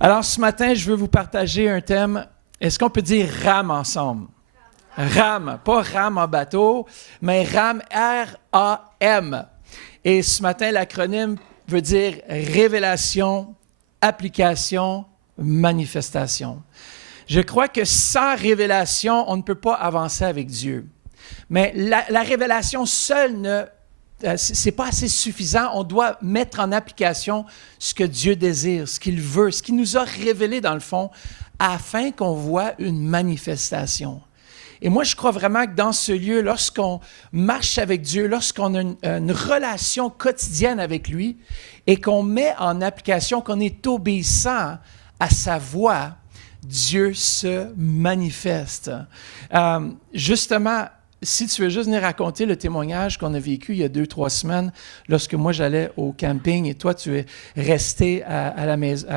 Alors, ce matin, je veux vous partager un thème. Est-ce qu'on peut dire rame ensemble? Rame, pas rame en bateau, mais rame, R-A-M. Et ce matin, l'acronyme veut dire révélation, application, manifestation. Je crois que sans révélation, on ne peut pas avancer avec Dieu. Mais la révélation seule c'est pas assez suffisant. On doit mettre en application ce que Dieu désire, ce qu'il veut, ce qu'il nous a révélé dans le fond, afin qu'on voit une manifestation. Et moi, je crois vraiment que dans ce lieu, lorsqu'on marche avec Dieu, lorsqu'on a une relation quotidienne avec lui et qu'on met en application, qu'on est obéissant à sa voix, Dieu se manifeste. Justement, si tu veux juste venir raconter le témoignage qu'on a vécu il y a 2-3 semaines, lorsque moi j'allais au camping et toi tu es resté à la maison,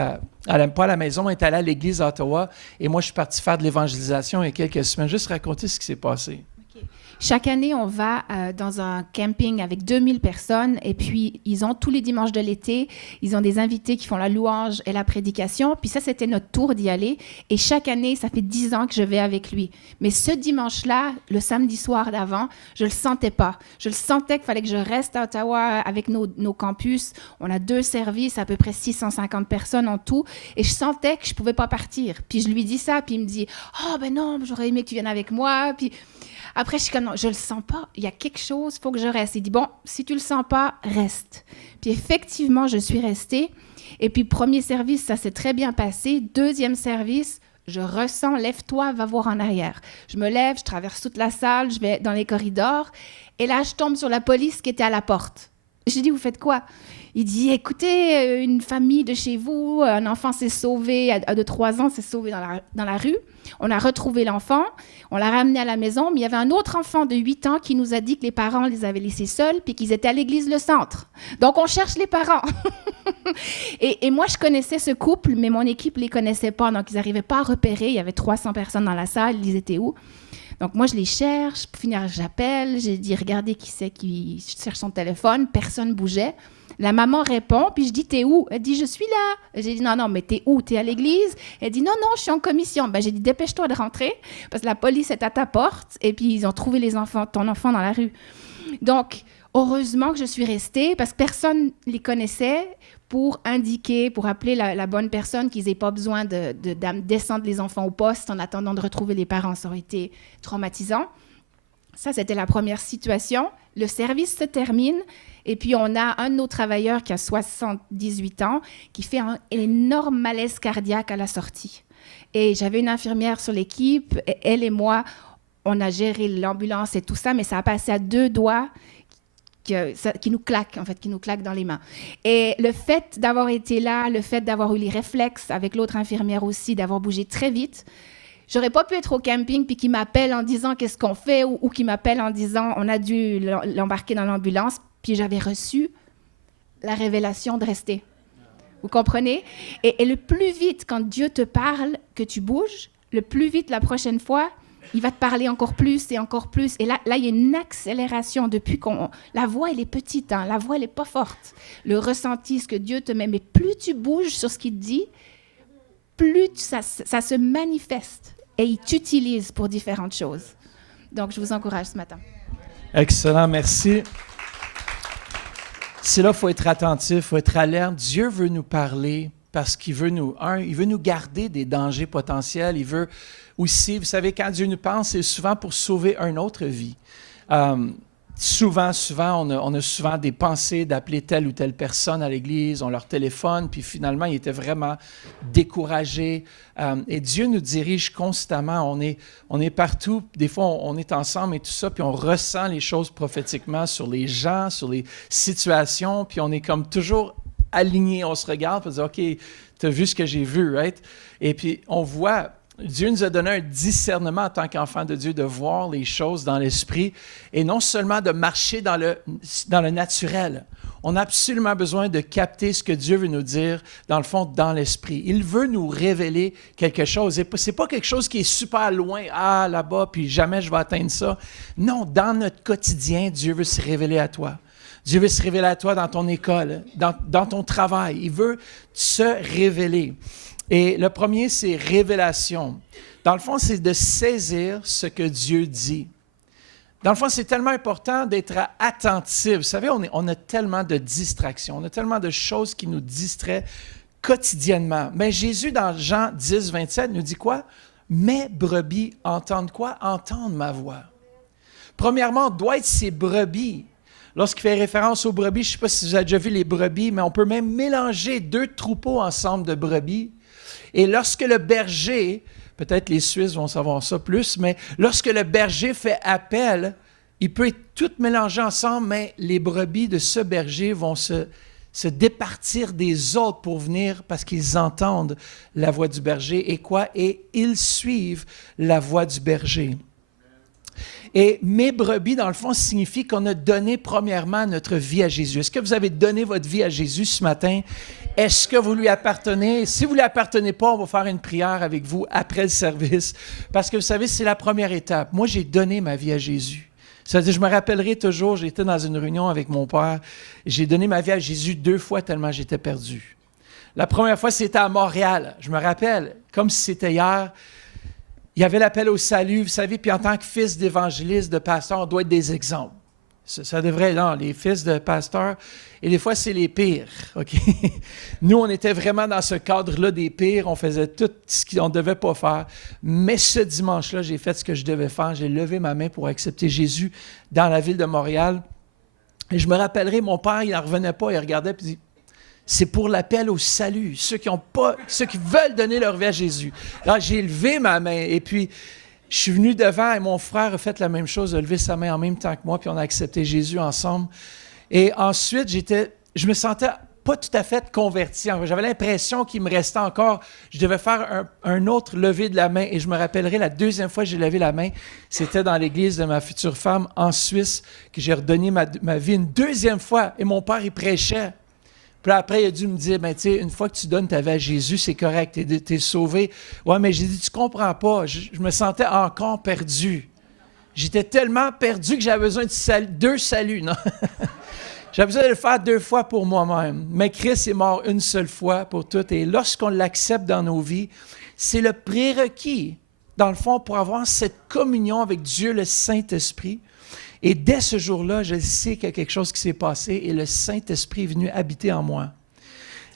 pas à la maison, mais tu es allé à l'église à Ottawa et moi je suis parti faire de l'évangélisation il y a quelques semaines. Juste raconter ce qui s'est passé. Okay. Chaque année, on va dans un camping avec 2000 personnes et puis ils ont tous les dimanches de l'été, ils ont des invités qui font la louange et la prédication. Puis ça, c'était notre tour d'y aller. Et chaque année, ça fait 10 ans que je vais avec lui. Mais ce dimanche-là, le samedi soir d'avant, je ne le sentais pas. Je le sentais qu'il fallait que je reste à Ottawa avec nos campus. On a 2 services, à peu près 650 personnes en tout. Et je sentais que je ne pouvais pas partir. Puis je lui dis ça, puis il me dit « Oh, ben non, j'aurais aimé que tu viennes avec moi. » Puis après, je suis comme, non, je le sens pas. Il y a quelque chose, il faut que je reste. Il dit, bon, si tu le sens pas, reste. Puis effectivement, je suis restée. Et puis, premier service, ça s'est très bien passé. Deuxième service, je ressens, lève-toi, va voir en arrière. Je me lève, je traverse toute la salle, je vais dans les corridors. Et là, je tombe sur la police qui était à la porte. J'ai dit, vous faites quoi? Il dit, écoutez, une famille de chez vous, un enfant s'est sauvé, de 3 ans, s'est sauvé dans la rue. On a retrouvé l'enfant, on l'a ramené à la maison, mais il y avait un autre enfant de 8 ans qui nous a dit que les parents les avaient laissés seuls puis qu'ils étaient à l'église Le Centre. Donc, on cherche les parents. et moi, je connaissais ce couple, mais mon équipe ne les connaissait pas, donc ils n'arrivaient pas à repérer. Il y avait 300 personnes dans la salle, ils étaient où? Donc, moi, je les cherche. Pour finir, j'appelle. J'ai dit, regardez qui c'est qui cherche son téléphone. Personne ne bougeait. La maman répond, puis je dis, t'es où? Elle dit, je suis là. J'ai dit, non, mais t'es où? T'es à l'église? Elle dit, non, je suis en commission. Ben, j'ai dit, dépêche-toi de rentrer, parce que la police est à ta porte, et puis ils ont trouvé ton enfant dans la rue. Donc, heureusement que je suis restée, parce que personne ne les connaissait, pour indiquer, pour appeler la bonne personne, qu'ils n'aient pas besoin de descendre les enfants au poste en attendant de retrouver les parents. Ça aurait été traumatisant. Ça, c'était la première situation. Le service se termine. Et puis, on a un de nos travailleurs qui a 78 ans, qui fait un énorme malaise cardiaque à la sortie. Et j'avais une infirmière sur l'équipe, et elle et moi, on a géré l'ambulance et tout ça, mais ça a passé à 2 doigts qui nous claquent dans les mains. Et le fait d'avoir été là, le fait d'avoir eu les réflexes avec l'autre infirmière aussi, d'avoir bougé très vite, j'aurais pas pu être au camping puis qu'il m'appelle en disant qu'est-ce qu'on fait ou qu'il m'appelle en disant on a dû l'embarquer dans l'ambulance. Puis j'avais reçu la révélation de rester. Vous comprenez? Et le plus vite, quand Dieu te parle, que tu bouges, le plus vite la prochaine fois, il va te parler encore plus et encore plus. Et là, il y a une accélération depuis la voix, elle est petite, hein, la voix, elle n'est pas forte. Le ressenti, ce que Dieu te met, mais plus tu bouges sur ce qu'il te dit, plus ça se manifeste et il t'utilise pour différentes choses. Donc, je vous encourage ce matin. Excellent, merci. C'est là qu'il faut être attentif, il faut être alerte. Dieu veut nous parler parce qu'il veut il veut nous garder des dangers potentiels. Il veut aussi, vous savez, quand Dieu nous parle, c'est souvent pour sauver une autre vie. Souvent, on a souvent des pensées d'appeler telle ou telle personne à l'église, on leur téléphone, puis finalement, ils étaient vraiment découragés. Et Dieu nous dirige constamment. On est partout. Des fois, on est ensemble et tout ça, puis on ressent les choses prophétiquement sur les gens, sur les situations, puis on est comme toujours aligné. On se regarde, on se dit, OK, tu as vu ce que j'ai vu, right? Et puis, on voit... Dieu nous a donné un discernement en tant qu'enfants de Dieu de voir les choses dans l'esprit et non seulement de marcher dans le naturel. On a absolument besoin de capter ce que Dieu veut nous dire, dans le fond, dans l'esprit. Il veut nous révéler quelque chose. Ce n'est pas quelque chose qui est super loin, là-bas, puis jamais je vais atteindre ça. Non, dans notre quotidien, Dieu veut se révéler à toi. Dieu veut se révéler à toi dans ton école, dans ton travail. Il veut se révéler. Et le premier, c'est révélation. Dans le fond, c'est de saisir ce que Dieu dit. Dans le fond, c'est tellement important d'être attentif. Vous savez, on a tellement de distractions, on a tellement de choses qui nous distraient quotidiennement. Mais Jésus, dans Jean 10, 27, nous dit quoi? « Mes brebis entendent quoi? Entendent ma voix. » Premièrement, on doit être ces brebis. Lorsqu'il fait référence aux brebis, je ne sais pas si vous avez déjà vu les brebis, mais on peut même mélanger deux troupeaux ensemble de brebis. Et lorsque le berger, peut-être les Suisses vont savoir ça plus, mais lorsque le berger fait appel, il peut être tout mélangé ensemble, mais les brebis de ce berger vont se départir des autres pour venir parce qu'ils entendent la voix du berger. Et quoi? Et ils suivent la voix du berger. Et mes brebis, dans le fond, signifie qu'on a donné premièrement notre vie à Jésus. Est-ce que vous avez donné votre vie à Jésus ce matin? Est-ce que vous lui appartenez? Si vous ne lui appartenez pas, on va faire une prière avec vous après le service. Parce que vous savez, c'est la première étape. Moi, j'ai donné ma vie à Jésus. C'est-à-dire, je me rappellerai toujours, j'étais dans une réunion avec mon père. J'ai donné ma vie à Jésus 2 fois tellement j'étais perdu. La première fois, c'était à Montréal. Je me rappelle, comme si c'était hier. Il y avait l'appel au salut, vous savez, puis en tant que fils d'évangéliste, de pasteur, on doit être des exemples. Ça devrait, non, les fils de pasteurs, et des fois, c'est les pires, OK? Nous, on était vraiment dans ce cadre-là des pires, on faisait tout ce qu'on ne devait pas faire. Mais ce dimanche-là, j'ai fait ce que je devais faire, j'ai levé ma main pour accepter Jésus dans la ville de Montréal. Et je me rappellerai, mon père, il n'en revenait pas, il regardait, puis il dit, c'est pour l'appel au salut, ceux qui veulent donner leur vie à Jésus. Là, j'ai levé ma main et puis je suis venu devant et mon frère a fait la même chose, a levé sa main en même temps que moi, puis on a accepté Jésus ensemble. Et ensuite, je me sentais pas tout à fait converti. J'avais l'impression qu'il me restait encore, je devais faire un autre lever de la main. Et je me rappellerai, la deuxième fois que j'ai levé la main, c'était dans l'église de ma future femme en Suisse, que j'ai redonné ma vie une deuxième fois. Et mon père, il prêchait. Puis après, il a dû me dire, ben, tu sais, une fois que tu donnes ta vie à Jésus, c'est correct, tu es sauvé. Ouais, mais j'ai dit, tu comprends pas, je me sentais encore perdu. J'étais tellement perdu que j'avais besoin de 2 saluts, non? J'avais besoin de le faire 2 fois pour moi-même. Mais Christ est mort une seule fois pour toutes. Et lorsqu'on l'accepte dans nos vies, c'est le prérequis, dans le fond, pour avoir cette communion avec Dieu, le Saint-Esprit. Et dès ce jour-là, je sais qu'il y a quelque chose qui s'est passé et le Saint-Esprit est venu habiter en moi.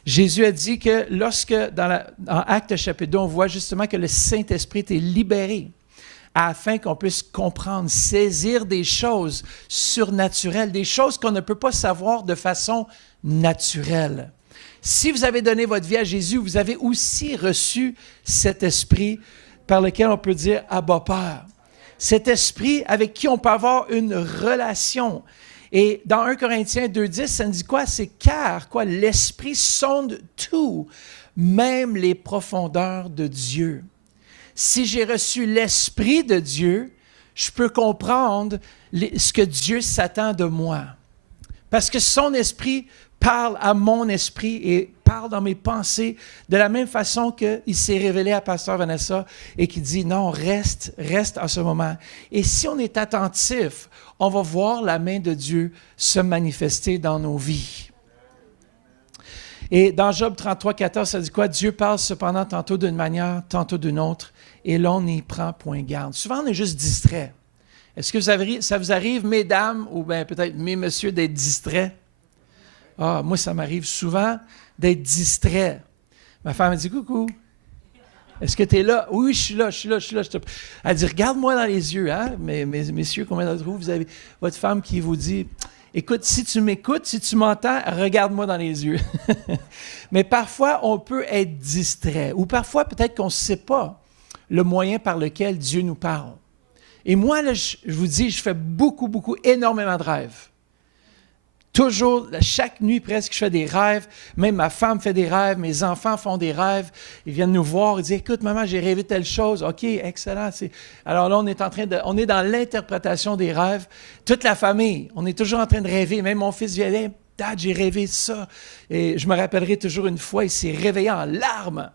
Jésus a dit que lorsque, dans Actes chapitre 2, on voit justement que le Saint-Esprit était libéré afin qu'on puisse comprendre, saisir des choses surnaturelles, des choses qu'on ne peut pas savoir de façon naturelle. Si vous avez donné votre vie à Jésus, vous avez aussi reçu cet esprit par lequel on peut dire « Abba Père ». Cet esprit avec qui on peut avoir une relation. Et dans 1 Corinthiens 2,10, ça nous dit quoi? C'est car l'esprit sonde tout, même les profondeurs de Dieu. Si j'ai reçu l'esprit de Dieu, je peux comprendre ce que Dieu s'attend de moi. Parce que son esprit parle à mon esprit et parle dans mes pensées de la même façon qu'il s'est révélé à Pasteur Vanessa et qui dit non, reste en ce moment. Et si on est attentif, on va voir la main de Dieu se manifester dans nos vies. Et dans Job 33, 14, ça dit quoi? Dieu parle cependant tantôt d'une manière, tantôt d'une autre, et l'on n'y prend point garde. Souvent, on est juste distrait. Est-ce que ça vous arrive, mesdames, ou bien peut-être mes messieurs, d'être distraits? Ah, moi, ça m'arrive souvent d'être distrait. Ma femme me dit « Coucou, est-ce que tu es là? » Oui, je suis là. Elle dit « Regarde-moi dans les yeux. » Hein? Mais messieurs, combien d'entre vous avez votre femme qui vous dit « Écoute, si tu m'écoutes, si tu m'entends, regarde-moi dans les yeux. » Mais parfois, on peut être distrait. Ou parfois, peut-être qu'on ne sait pas le moyen par lequel Dieu nous parle. Et moi, là, je vous dis, je fais énormément de rêves. Toujours, chaque nuit presque, je fais des rêves. Même ma femme fait des rêves, mes enfants font des rêves. Ils viennent nous voir, ils disent « Écoute, maman, j'ai rêvé telle chose. » OK, excellent. Alors là, on est dans l'interprétation des rêves. Toute la famille, on est toujours en train de rêver. Même mon fils vient « Dad, j'ai rêvé ça. » Et je me rappellerai toujours une fois, il s'est réveillé en larmes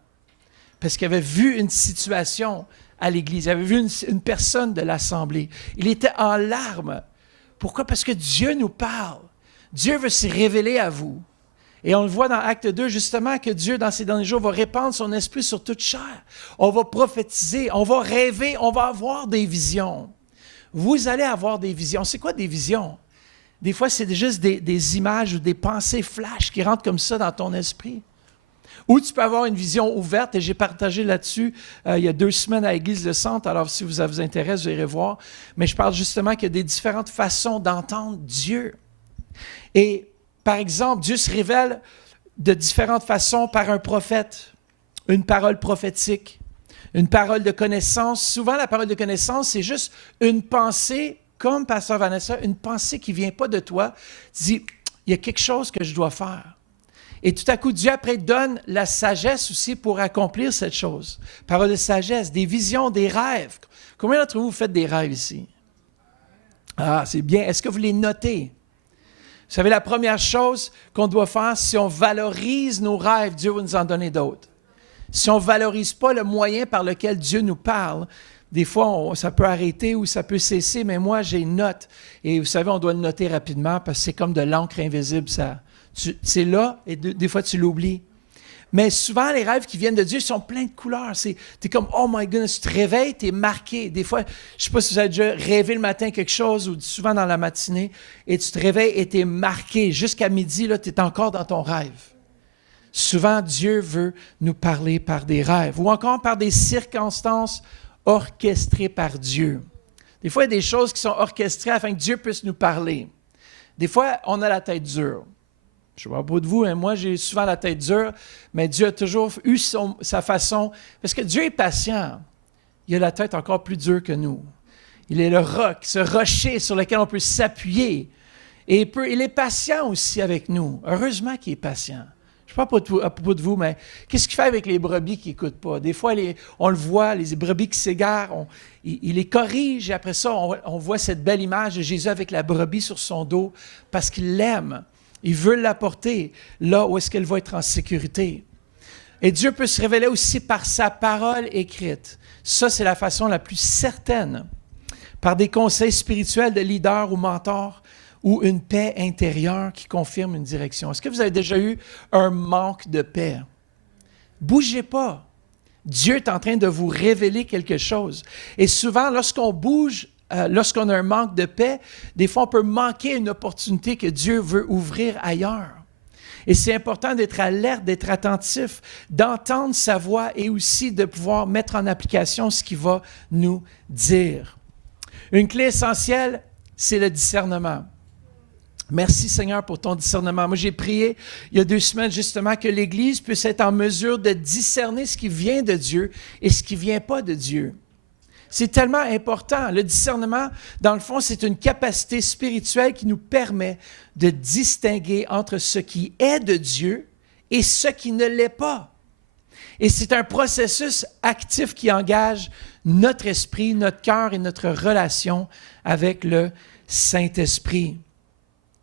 parce qu'il avait vu une situation à l'église. Il avait vu une personne de l'assemblée. Il était en larmes. Pourquoi? Parce que Dieu nous parle. Dieu veut se révéler à vous. Et on le voit dans Acte 2, justement, que Dieu, dans ces derniers jours, va répandre son esprit sur toute chair. On va prophétiser, on va rêver, on va avoir des visions. Vous allez avoir des visions. C'est quoi des visions? Des fois, c'est juste des images ou des pensées flash qui rentrent comme ça dans ton esprit. Ou tu peux avoir une vision ouverte, et j'ai partagé là-dessus il y a 2 semaines à l'Église de Centre, alors si ça vous intéresse, vous irez voir. Mais je parle justement qu'il y a des différentes façons d'entendre Dieu. Et par exemple, Dieu se révèle de différentes façons par un prophète, une parole prophétique, une parole de connaissance. Souvent, la parole de connaissance, c'est juste une pensée, comme Pasteur Vanessa, une pensée qui ne vient pas de toi. Tu dis, il y a quelque chose que je dois faire. Et tout à coup, Dieu après donne la sagesse aussi pour accomplir cette chose. Parole de sagesse, des visions, des rêves. Combien d'entre vous faites des rêves ici? Ah, c'est bien. Est-ce que vous les notez? Vous savez, la première chose qu'on doit faire, si on valorise nos rêves, Dieu va nous en donner d'autres. Si on ne valorise pas le moyen par lequel Dieu nous parle, des fois, ça peut arrêter ou ça peut cesser, mais moi, j'ai une note. Et vous savez, on doit le noter rapidement parce que c'est comme de l'encre invisible. C'est là et des fois, tu l'oublies. Mais souvent, les rêves qui viennent de Dieu sont pleins de couleurs. Tu es comme, oh my goodness, tu te réveilles, tu es marqué. Des fois, je ne sais pas si vous avez déjà rêvé le matin quelque chose ou souvent dans la matinée, et tu te réveilles et tu es marqué. Jusqu'à midi, tu es encore dans ton rêve. Souvent, Dieu veut nous parler par des rêves ou encore par des circonstances orchestrées par Dieu. Des fois, il y a des choses qui sont orchestrées afin que Dieu puisse nous parler. Des fois, on a la tête dure. Je ne sais pas pour vous, hein, moi j'ai souvent la tête dure, mais Dieu a toujours eu sa façon, parce que Dieu est patient. Il a la tête encore plus dure que nous. Il est le roc, ce rocher sur lequel on peut s'appuyer. Et il est patient aussi avec nous. Heureusement qu'il est patient. Je ne sais pas à propos de vous, mais qu'est-ce qu'il fait avec les brebis qui n'écoutent pas? Des fois, on le voit, les brebis qui s'égarent, il les corrige, et après ça, on voit cette belle image de Jésus avec la brebis sur son dos, parce qu'il l'aime. Il veut l'apporter là où est-ce qu'elle va être en sécurité. Et Dieu peut se révéler aussi par sa parole écrite. Ça, c'est la façon la plus certaine. Par des conseils spirituels de leaders ou mentors ou une paix intérieure qui confirme une direction. Est-ce que vous avez déjà eu un manque de paix? Bougez pas. Dieu est en train de vous révéler quelque chose. Et souvent, lorsqu'on bouge, lorsqu'on a un manque de paix, des fois, on peut manquer une opportunité que Dieu veut ouvrir ailleurs. Et c'est important d'être alerte, d'être attentif, d'entendre sa voix et aussi de pouvoir mettre en application ce qu'il va nous dire. Une clé essentielle, c'est le discernement. Merci Seigneur pour ton discernement. Moi, j'ai prié il y a 2 semaines justement que l'Église puisse être en mesure de discerner ce qui vient de Dieu et ce qui ne vient pas de Dieu. C'est tellement important. Le discernement, dans le fond, c'est une capacité spirituelle qui nous permet de distinguer entre ce qui est de Dieu et ce qui ne l'est pas. Et c'est un processus actif qui engage notre esprit, notre cœur et notre relation avec le Saint-Esprit.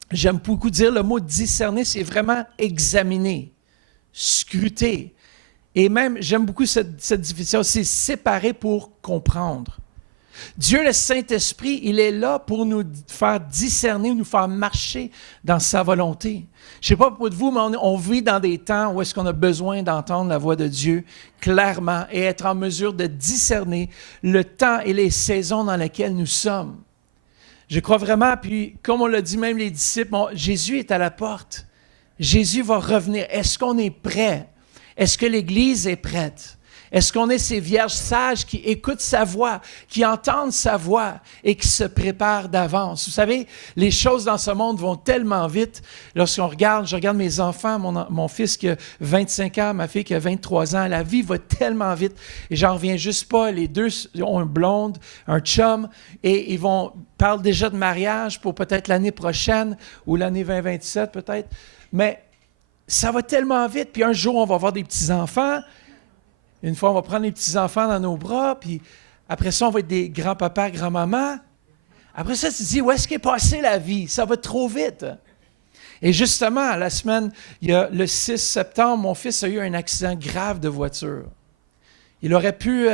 J'aime beaucoup dire le mot discerner, c'est vraiment examiner, scruter. Et même, j'aime beaucoup cette définition, c'est séparer pour comprendre. Dieu, le Saint-Esprit, il est là pour nous faire discerner, nous faire marcher dans sa volonté. Je ne sais pas pour vous, mais on vit dans des temps où est-ce qu'on a besoin d'entendre la voix de Dieu clairement et être en mesure de discerner le temps et les saisons dans lesquelles nous sommes. Je crois vraiment, puis comme on l'a dit même les disciples, Jésus est à la porte. Jésus va revenir. Est-ce qu'on est prêt? Est-ce que l'Église est prête? Est-ce qu'on est ces vierges sages qui écoutent sa voix, qui entendent sa voix et qui se préparent d'avance? Vous savez, les choses dans ce monde vont tellement vite. Lorsqu'on je regarde mes enfants, mon fils qui a 25 ans, ma fille qui a 23 ans, la vie va tellement vite et j'en reviens juste pas. Les deux ont une blonde, un chum et ils parlent déjà de mariage pour peut-être l'année prochaine ou l'année 2027 peut-être. Mais ça va tellement vite, puis un jour, on va avoir des petits-enfants. Une fois, on va prendre les petits-enfants dans nos bras, puis après ça, on va être des grands-papas, grands-mamans. Après ça, tu te dis, où est-ce qu'est passée la vie? Ça va trop vite. Et justement, la semaine, le 6 septembre, mon fils a eu un accident grave de voiture. Il aurait pu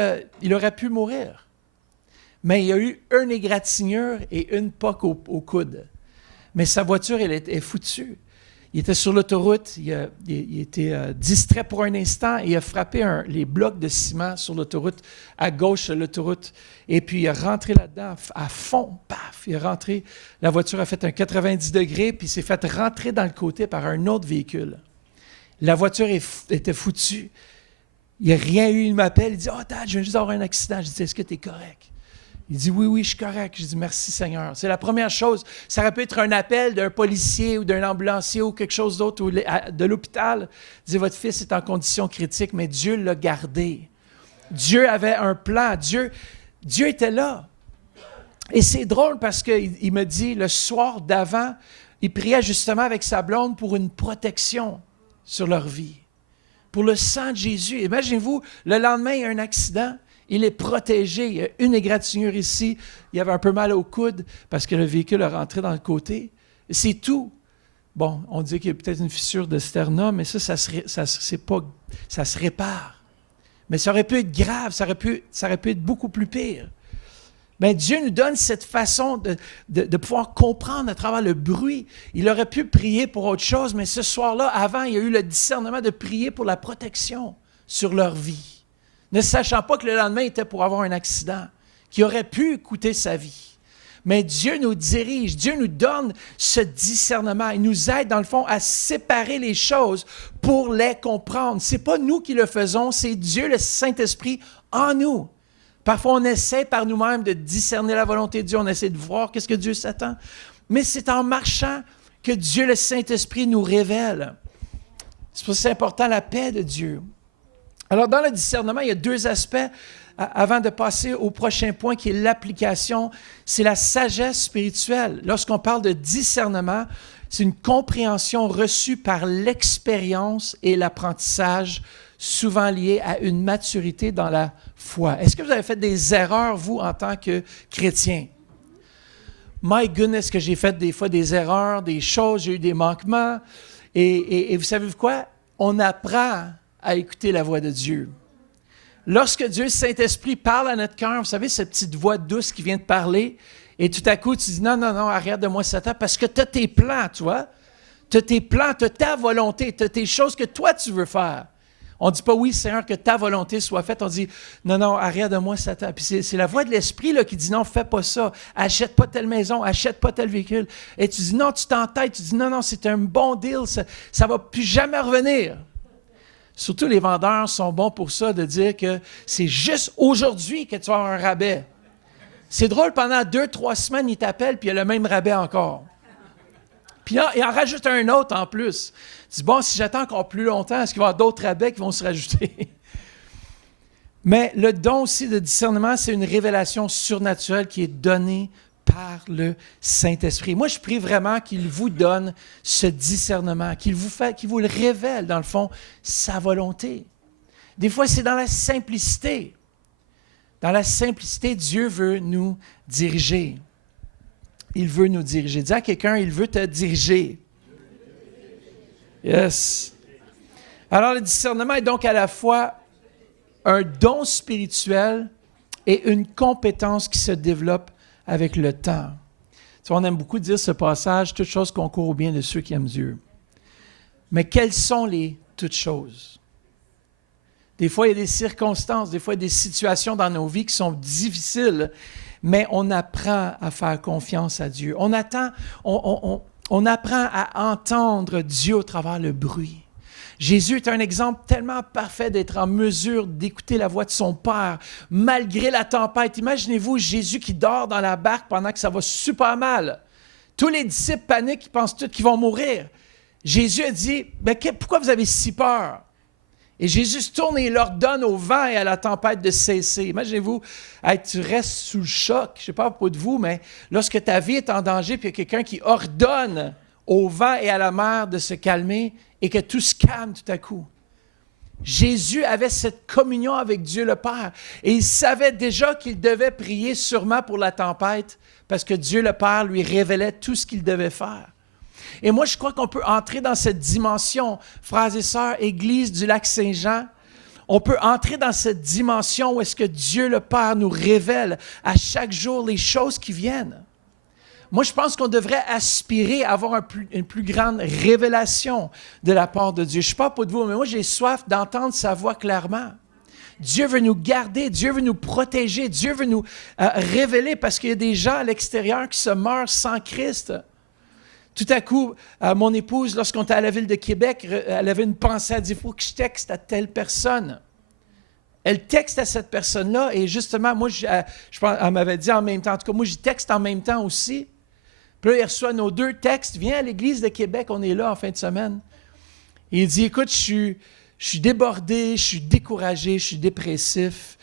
mourir. Mais il y a eu une égratignure et une poque au coude. Mais sa voiture, elle est foutue. Il était sur l'autoroute, il était distrait pour un instant et il a frappé les blocs de ciment sur l'autoroute, à gauche de l'autoroute. Et puis il est rentré là-dedans à fond, paf, il est rentré. La voiture a fait un 90 degrés, puis il s'est fait rentrer dans le côté par un autre véhicule. La voiture était foutue. Il n'y a rien eu, il m'appelle, il dit « Oh, Dad, je viens juste d'avoir un accident. » Je dis « Est-ce que tu es correct? » Il dit « Oui, je suis correct. » Je dis « Merci Seigneur. » C'est la première chose. Ça aurait pu être un appel d'un policier ou d'un ambulancier ou quelque chose d'autre, ou de l'hôpital. Il dit « Votre fils est en condition critique, mais Dieu l'a gardé. » Dieu avait un plan. Dieu était là. Et c'est drôle parce qu'il me dit, le soir d'avant, il priait justement avec sa blonde pour une protection sur leur vie, pour le sang de Jésus. Imaginez-vous, le lendemain, il y a un accident. Il est protégé. Il y a une égratignure ici. Il avait un peu mal au coude parce que le véhicule a rentré dans le côté. C'est tout. Bon, on dit qu'il y a peut-être une fissure de sternum, mais ça se répare. Mais ça aurait pu être grave, ça aurait pu être beaucoup plus pire. Mais Dieu nous donne cette façon de pouvoir comprendre à travers le bruit. Il aurait pu prier pour autre chose, mais ce soir-là, avant, il y a eu le discernement de prier pour la protection sur leur vie, ne sachant pas que le lendemain était pour avoir un accident qui aurait pu coûter sa vie. Mais Dieu nous dirige, Dieu nous donne ce discernement. Il nous aide, dans le fond, à séparer les choses pour les comprendre. Ce n'est pas nous qui le faisons, c'est Dieu, le Saint-Esprit, en nous. Parfois, on essaie par nous-mêmes de discerner la volonté de Dieu, on essaie de voir qu'est-ce que Dieu s'attend. Mais c'est en marchant que Dieu, le Saint-Esprit, nous révèle. C'est pour ça que c'est important, la paix de Dieu. Alors, dans le discernement, il y a deux aspects. Avant de passer au prochain point qui est l'application, c'est la sagesse spirituelle. Lorsqu'on parle de discernement, c'est une compréhension reçue par l'expérience et l'apprentissage, souvent liée à une maturité dans la foi. Est-ce que vous avez fait des erreurs, vous, en tant que chrétien? My goodness, que j'ai fait des fois des erreurs, des choses, j'ai eu des manquements. Et vous savez quoi? On apprend à écouter la voix de Dieu. Lorsque Dieu, Saint-Esprit, parle à notre cœur, vous savez, cette petite voix douce qui vient de parler, et tout à coup, tu dis, non, arrête de moi Satan, parce que tu as tes plans, toi. Tu as tes plans, tu as ta volonté, tu as tes choses que toi, tu veux faire. On ne dit pas, oui, Seigneur, que ta volonté soit faite. On dit, non, arrière de moi, Satan. Puis c'est la voix de l'Esprit là, qui dit, non, fais pas ça. Achète pas telle maison, achète pas tel véhicule. Et tu dis, non, tu t'entêtes. Tu dis, non, c'est un bon deal. Ça ne va plus jamais revenir. Surtout, les vendeurs sont bons pour ça, de dire que c'est juste aujourd'hui que tu vas avoir un rabais. C'est drôle, pendant 2-3 semaines, ils t'appellent, puis il y a le même rabais encore. Puis il en rajoute un autre en plus. Tu dis, bon, si j'attends encore plus longtemps, est-ce qu'il va y avoir d'autres rabais qui vont se rajouter? Mais le don aussi de discernement, c'est une révélation surnaturelle qui est donnée par le Saint-Esprit. Moi, je prie vraiment qu'il vous donne ce discernement, qu'il vous le révèle, dans le fond, sa volonté. Des fois, c'est dans la simplicité. Dans la simplicité, Dieu veut nous diriger. Il veut nous diriger. Dis à quelqu'un, il veut te diriger. Yes. Alors, le discernement est donc à la fois un don spirituel et une compétence qui se développe avec le temps. Tu vois, on aime beaucoup dire ce passage, « Toutes choses concourent au bien de ceux qui aiment Dieu ». Mais quelles sont les toutes choses? Des fois, il y a des circonstances, des fois, il y a des situations dans nos vies qui sont difficiles, mais on apprend à faire confiance à Dieu. On apprend à entendre Dieu au travers le bruit. Jésus est un exemple tellement parfait d'être en mesure d'écouter la voix de son Père, malgré la tempête. Imaginez-vous Jésus qui dort dans la barque pendant que ça va super mal. Tous les disciples paniquent, ils pensent tous qu'ils vont mourir. Jésus a dit, « Pourquoi vous avez si peur? » Et Jésus se tourne et il ordonne au vent et à la tempête de cesser. Imaginez-vous, tu restes sous le choc. Je ne sais pas pour de vous, mais lorsque ta vie est en danger, puis il y a quelqu'un qui ordonne au vent et à la mer de se calmer et que tout se calme tout à coup. Jésus avait cette communion avec Dieu le Père et il savait déjà qu'il devait prier sûrement pour la tempête parce que Dieu le Père lui révélait tout ce qu'il devait faire. Et moi, je crois qu'on peut entrer dans cette dimension, frères et sœurs, Église du Lac-Saint-Jean. On peut entrer dans cette dimension où est-ce que Dieu le Père nous révèle à chaque jour les choses qui viennent. Moi, je pense qu'on devrait aspirer à avoir une plus grande révélation de la part de Dieu. Je ne sais pas pour vous, mais moi, j'ai soif d'entendre sa voix clairement. Dieu veut nous garder, Dieu veut nous protéger, Dieu veut nous révéler parce qu'il y a des gens à l'extérieur qui se meurent sans Christ. Tout à coup, mon épouse, lorsqu'on était à la ville de Québec, elle avait une pensée, elle dit, il faut que je texte à telle personne. Elle texte à cette personne-là et justement, moi, je pense, elle m'avait dit en même temps, en tout cas, moi, je texte en même temps aussi. Puis là, il reçoit nos 2 textes, viens à l'église de Québec, on est là en fin de semaine. Et il dit, écoute, je suis débordé, je suis découragé, je suis dépressif.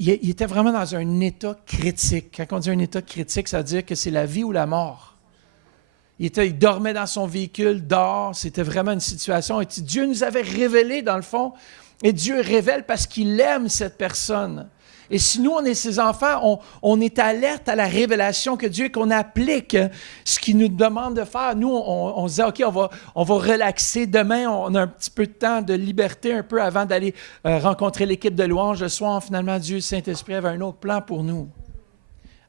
Il était vraiment dans un état critique. Quand on dit un état critique, ça veut dire que c'est la vie ou la mort. Il dormait dans son véhicule, dehors. C'était vraiment une situation. Et Dieu nous avait révélé, dans le fond, et Dieu révèle parce qu'il aime cette personne. Et si nous, on est ses enfants, on est alerte à la révélation que Dieu, qu'on applique ce qu'il nous demande de faire. Nous, on se dit, OK, on va relaxer. Demain, on a un petit peu de temps de liberté un peu avant d'aller rencontrer l'équipe de louange le soir. Finalement, Dieu, Saint-Esprit avait un autre plan pour nous.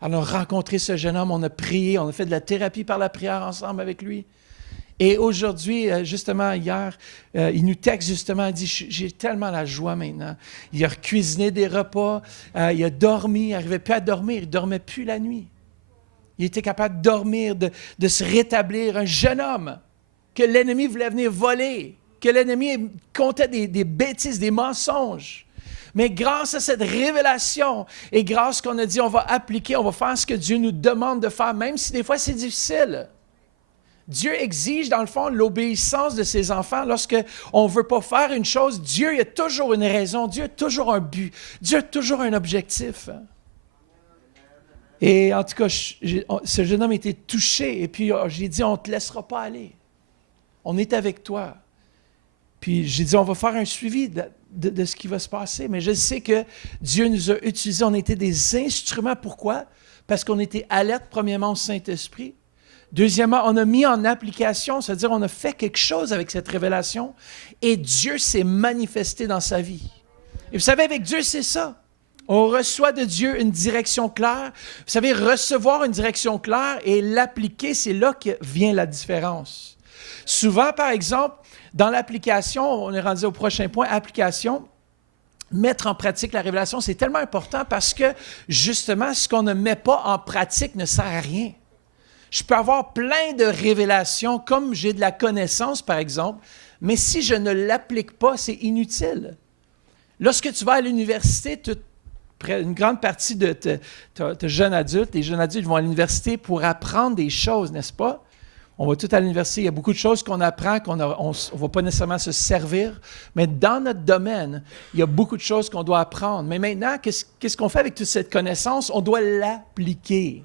Alors, on a rencontré ce jeune homme, on a prié, on a fait de la thérapie par la prière ensemble avec lui. Et aujourd'hui, justement, hier, il nous texte justement, il dit, j'ai tellement la joie maintenant. Il a cuisiné des repas, il a dormi, il n'arrivait plus à dormir, il ne dormait plus la nuit. Il était capable de dormir, de se rétablir. Un jeune homme que l'ennemi voulait venir voler, que l'ennemi comptait des bêtises, des mensonges. Mais grâce à cette révélation et grâce qu'on a dit, on va appliquer, on va faire ce que Dieu nous demande de faire, même si des fois c'est difficile. Dieu exige, dans le fond, l'obéissance de ses enfants. Lorsqu'on ne veut pas faire une chose, Dieu il a toujours une raison, Dieu a toujours un but, Dieu a toujours un objectif. Et en tout cas, ce jeune homme était touché. Et puis, j'ai dit, on ne te laissera pas aller. On est avec toi. Puis, j'ai dit, on va faire un suivi de ce qui va se passer. Mais je sais que Dieu nous a utilisés. On était des instruments. Pourquoi? Parce qu'on était alerte, premièrement, au Saint-Esprit. Deuxièmement, on a mis en application, c'est-à-dire on a fait quelque chose avec cette révélation et Dieu s'est manifesté dans sa vie. Et vous savez, avec Dieu, c'est ça. On reçoit de Dieu une direction claire. Vous savez, recevoir une direction claire et l'appliquer, c'est là que vient la différence. Souvent, par exemple, dans l'application, on est rendu au prochain point, application, mettre en pratique la révélation, c'est tellement important parce que, justement, ce qu'on ne met pas en pratique ne sert à rien. Je peux avoir plein de révélations, comme j'ai de la connaissance, par exemple, mais si je ne l'applique pas, c'est inutile. Lorsque tu vas à l'université, une grande partie de tes jeunes adultes, les jeunes adultes vont à l'université pour apprendre des choses, n'est-ce pas? On va tout à l'université, il y a beaucoup de choses qu'on apprend, qu'on ne va pas nécessairement se servir, mais dans notre domaine, il y a beaucoup de choses qu'on doit apprendre. Mais maintenant, qu'est-ce qu'on fait avec toute cette connaissance? On doit l'appliquer.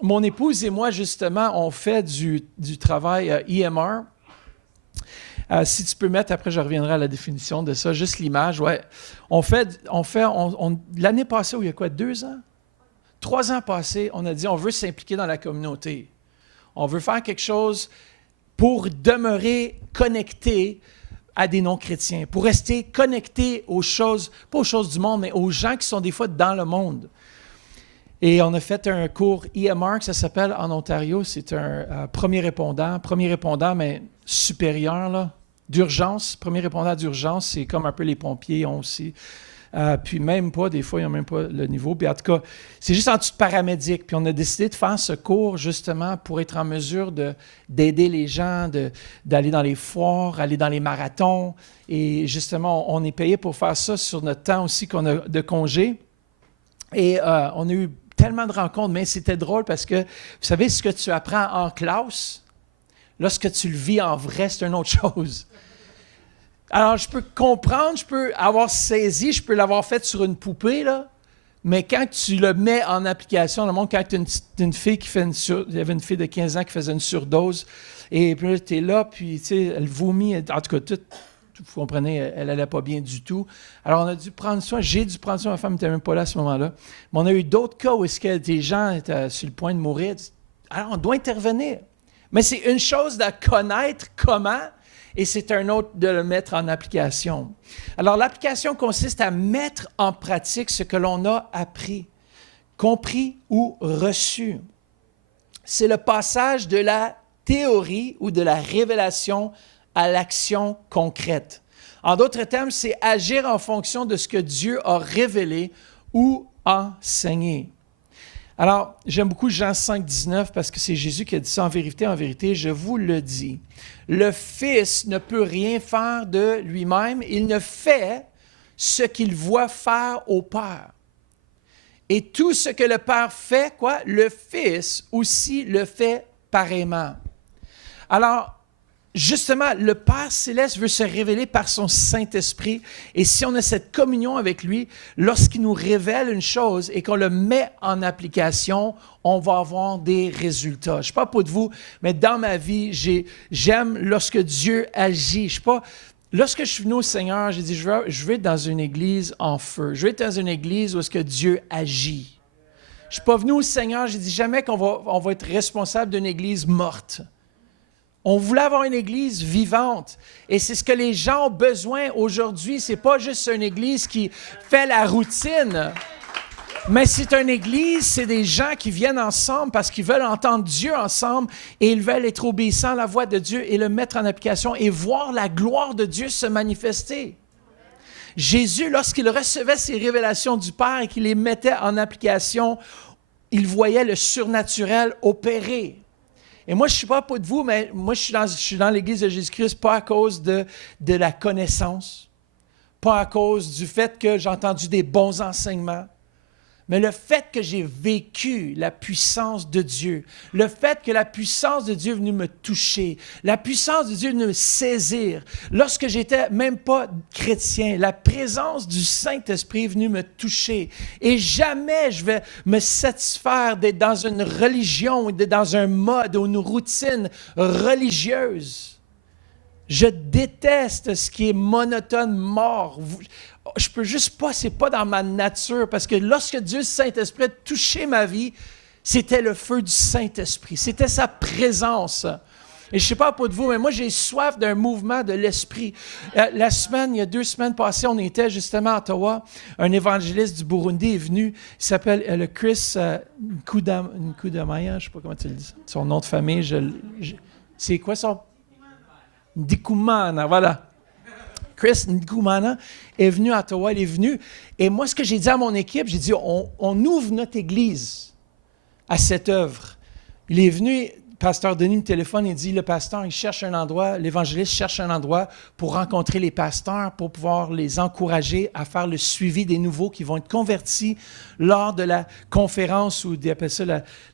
Mon épouse et moi, justement, on fait du travail EMR. Si tu peux mettre, après je reviendrai à la définition de ça, juste l'image, ouais. L'année passée, il y a quoi, 2 ans? 3 ans passés, on a dit, on veut s'impliquer dans la communauté. On veut faire quelque chose pour demeurer connecté à des non-chrétiens, pour rester connecté aux choses, pas aux choses du monde, mais aux gens qui sont des fois dans le monde. Et on a fait un cours EMR, ça s'appelle en Ontario, c'est un premier répondant, mais supérieur, là, d'urgence. Premier répondant d'urgence, c'est comme un peu les pompiers ont aussi. Puis même pas, des fois, ils n'ont même pas le niveau. Puis en tout cas, c'est juste en dessous de paramédic. Puis on a décidé de faire ce cours justement pour être en mesure d'aider les gens, d'aller dans les foires, aller dans les marathons. Et justement, on est payé pour faire ça sur notre temps aussi qu'on a de congé. Et on a eu tellement de rencontres, mais c'était drôle parce que, vous savez, ce que tu apprends en classe, lorsque tu le vis en vrai, c'est une autre chose. Alors, je peux comprendre, je peux avoir saisi, je peux l'avoir fait sur une poupée, là, mais quand tu le mets en application, le monde, quand tu as une fille qui fait il y avait une fille de 15 ans qui faisait une surdose, et puis tu es là, puis tu sais, elle vomit, en tout cas, vous comprenez, elle n'allait pas bien du tout. Alors, on a dû prendre soin, j'ai dû prendre soin, ma femme n'était même pas là à ce moment-là. Mais on a eu d'autres cas où est-ce que des gens étaient sur le point de mourir. Alors, on doit intervenir. Mais c'est une chose de connaître comment, et c'est un autre de le mettre en application. Alors, l'application consiste à mettre en pratique ce que l'on a appris, compris ou reçu. c'est le passage de la théorie ou de la révélation à l'action concrète. En d'autres termes, c'est agir en fonction de ce que Dieu a révélé ou enseigné. Alors, j'aime beaucoup Jean 5, 19 parce que c'est Jésus qui a dit ça. En vérité, je vous le dis. Le Fils ne peut rien faire de lui-même. Il ne fait ce qu'il voit faire au Père. Et tout ce que le Père fait, quoi? Le Fils aussi le fait pareillement. Alors, justement, le Père céleste veut se révéler par son Saint-Esprit. Et si on a cette communion avec lui, lorsqu'il nous révèle une chose et qu'on le met en application, on va avoir des résultats. Je ne sais pas pour vous, mais dans ma vie, j'aime lorsque Dieu agit. Lorsque je suis venu au Seigneur, j'ai dit, je veux être dans une église en feu. Je veux être dans une église où est-ce que Dieu agit. Je ne suis pas venu au Seigneur, j'ai dit jamais qu'on va être responsable d'une église morte. On voulait avoir une église vivante. Et c'est ce que les gens ont besoin aujourd'hui. Ce n'est pas juste une église qui fait la routine, mais c'est une église, c'est des gens qui viennent ensemble parce qu'ils veulent entendre Dieu ensemble et ils veulent être obéissants à la voix de Dieu et le mettre en application et voir la gloire de Dieu se manifester. Jésus, lorsqu'il recevait ces révélations du Père et qu'il les mettait en application, il voyait le surnaturel opérer. Et moi, je ne sais pas pour vous, mais moi, je suis dans l'Église de Jésus-Christ pas à cause de la connaissance, pas à cause du fait que j'ai entendu des bons enseignements, mais le fait que j'ai vécu la puissance de Dieu, le fait que la puissance de Dieu est venue me toucher, la puissance de Dieu est venue me saisir, lorsque j'étais même pas chrétien, la présence du Saint-Esprit est venue me toucher. Et jamais je vais me satisfaire d'être dans une religion, d'être dans un mode ou une routine religieuse. Je déteste ce qui est monotone, mort. Je peux juste pas, c'est pas dans ma nature, parce que lorsque Dieu Saint-Esprit a touché ma vie, c'était le feu du Saint-Esprit, c'était sa présence. Et je ne sais pas pour vous, mais moi, j'ai soif d'un mouvement de l'Esprit. Il y a 2 semaines passées, on était justement à Ottawa. Un évangéliste du Burundi est venu. Il s'appelle le Chris Nkudamaya, je ne sais pas comment tu le dis. Son nom de famille, c'est quoi son... Ndikumana, voilà. Chris Ndikumana est venu à Ottawa, il est venu. Et moi, ce que j'ai dit à mon équipe, j'ai dit, on ouvre notre église à cette œuvre. Il est venu, pasteur Denis me téléphone et dit, le pasteur, il cherche un endroit, l'évangéliste cherche un endroit pour rencontrer les pasteurs, pour pouvoir les encourager à faire le suivi des nouveaux qui vont être convertis lors de la conférence, ou ils appellent ça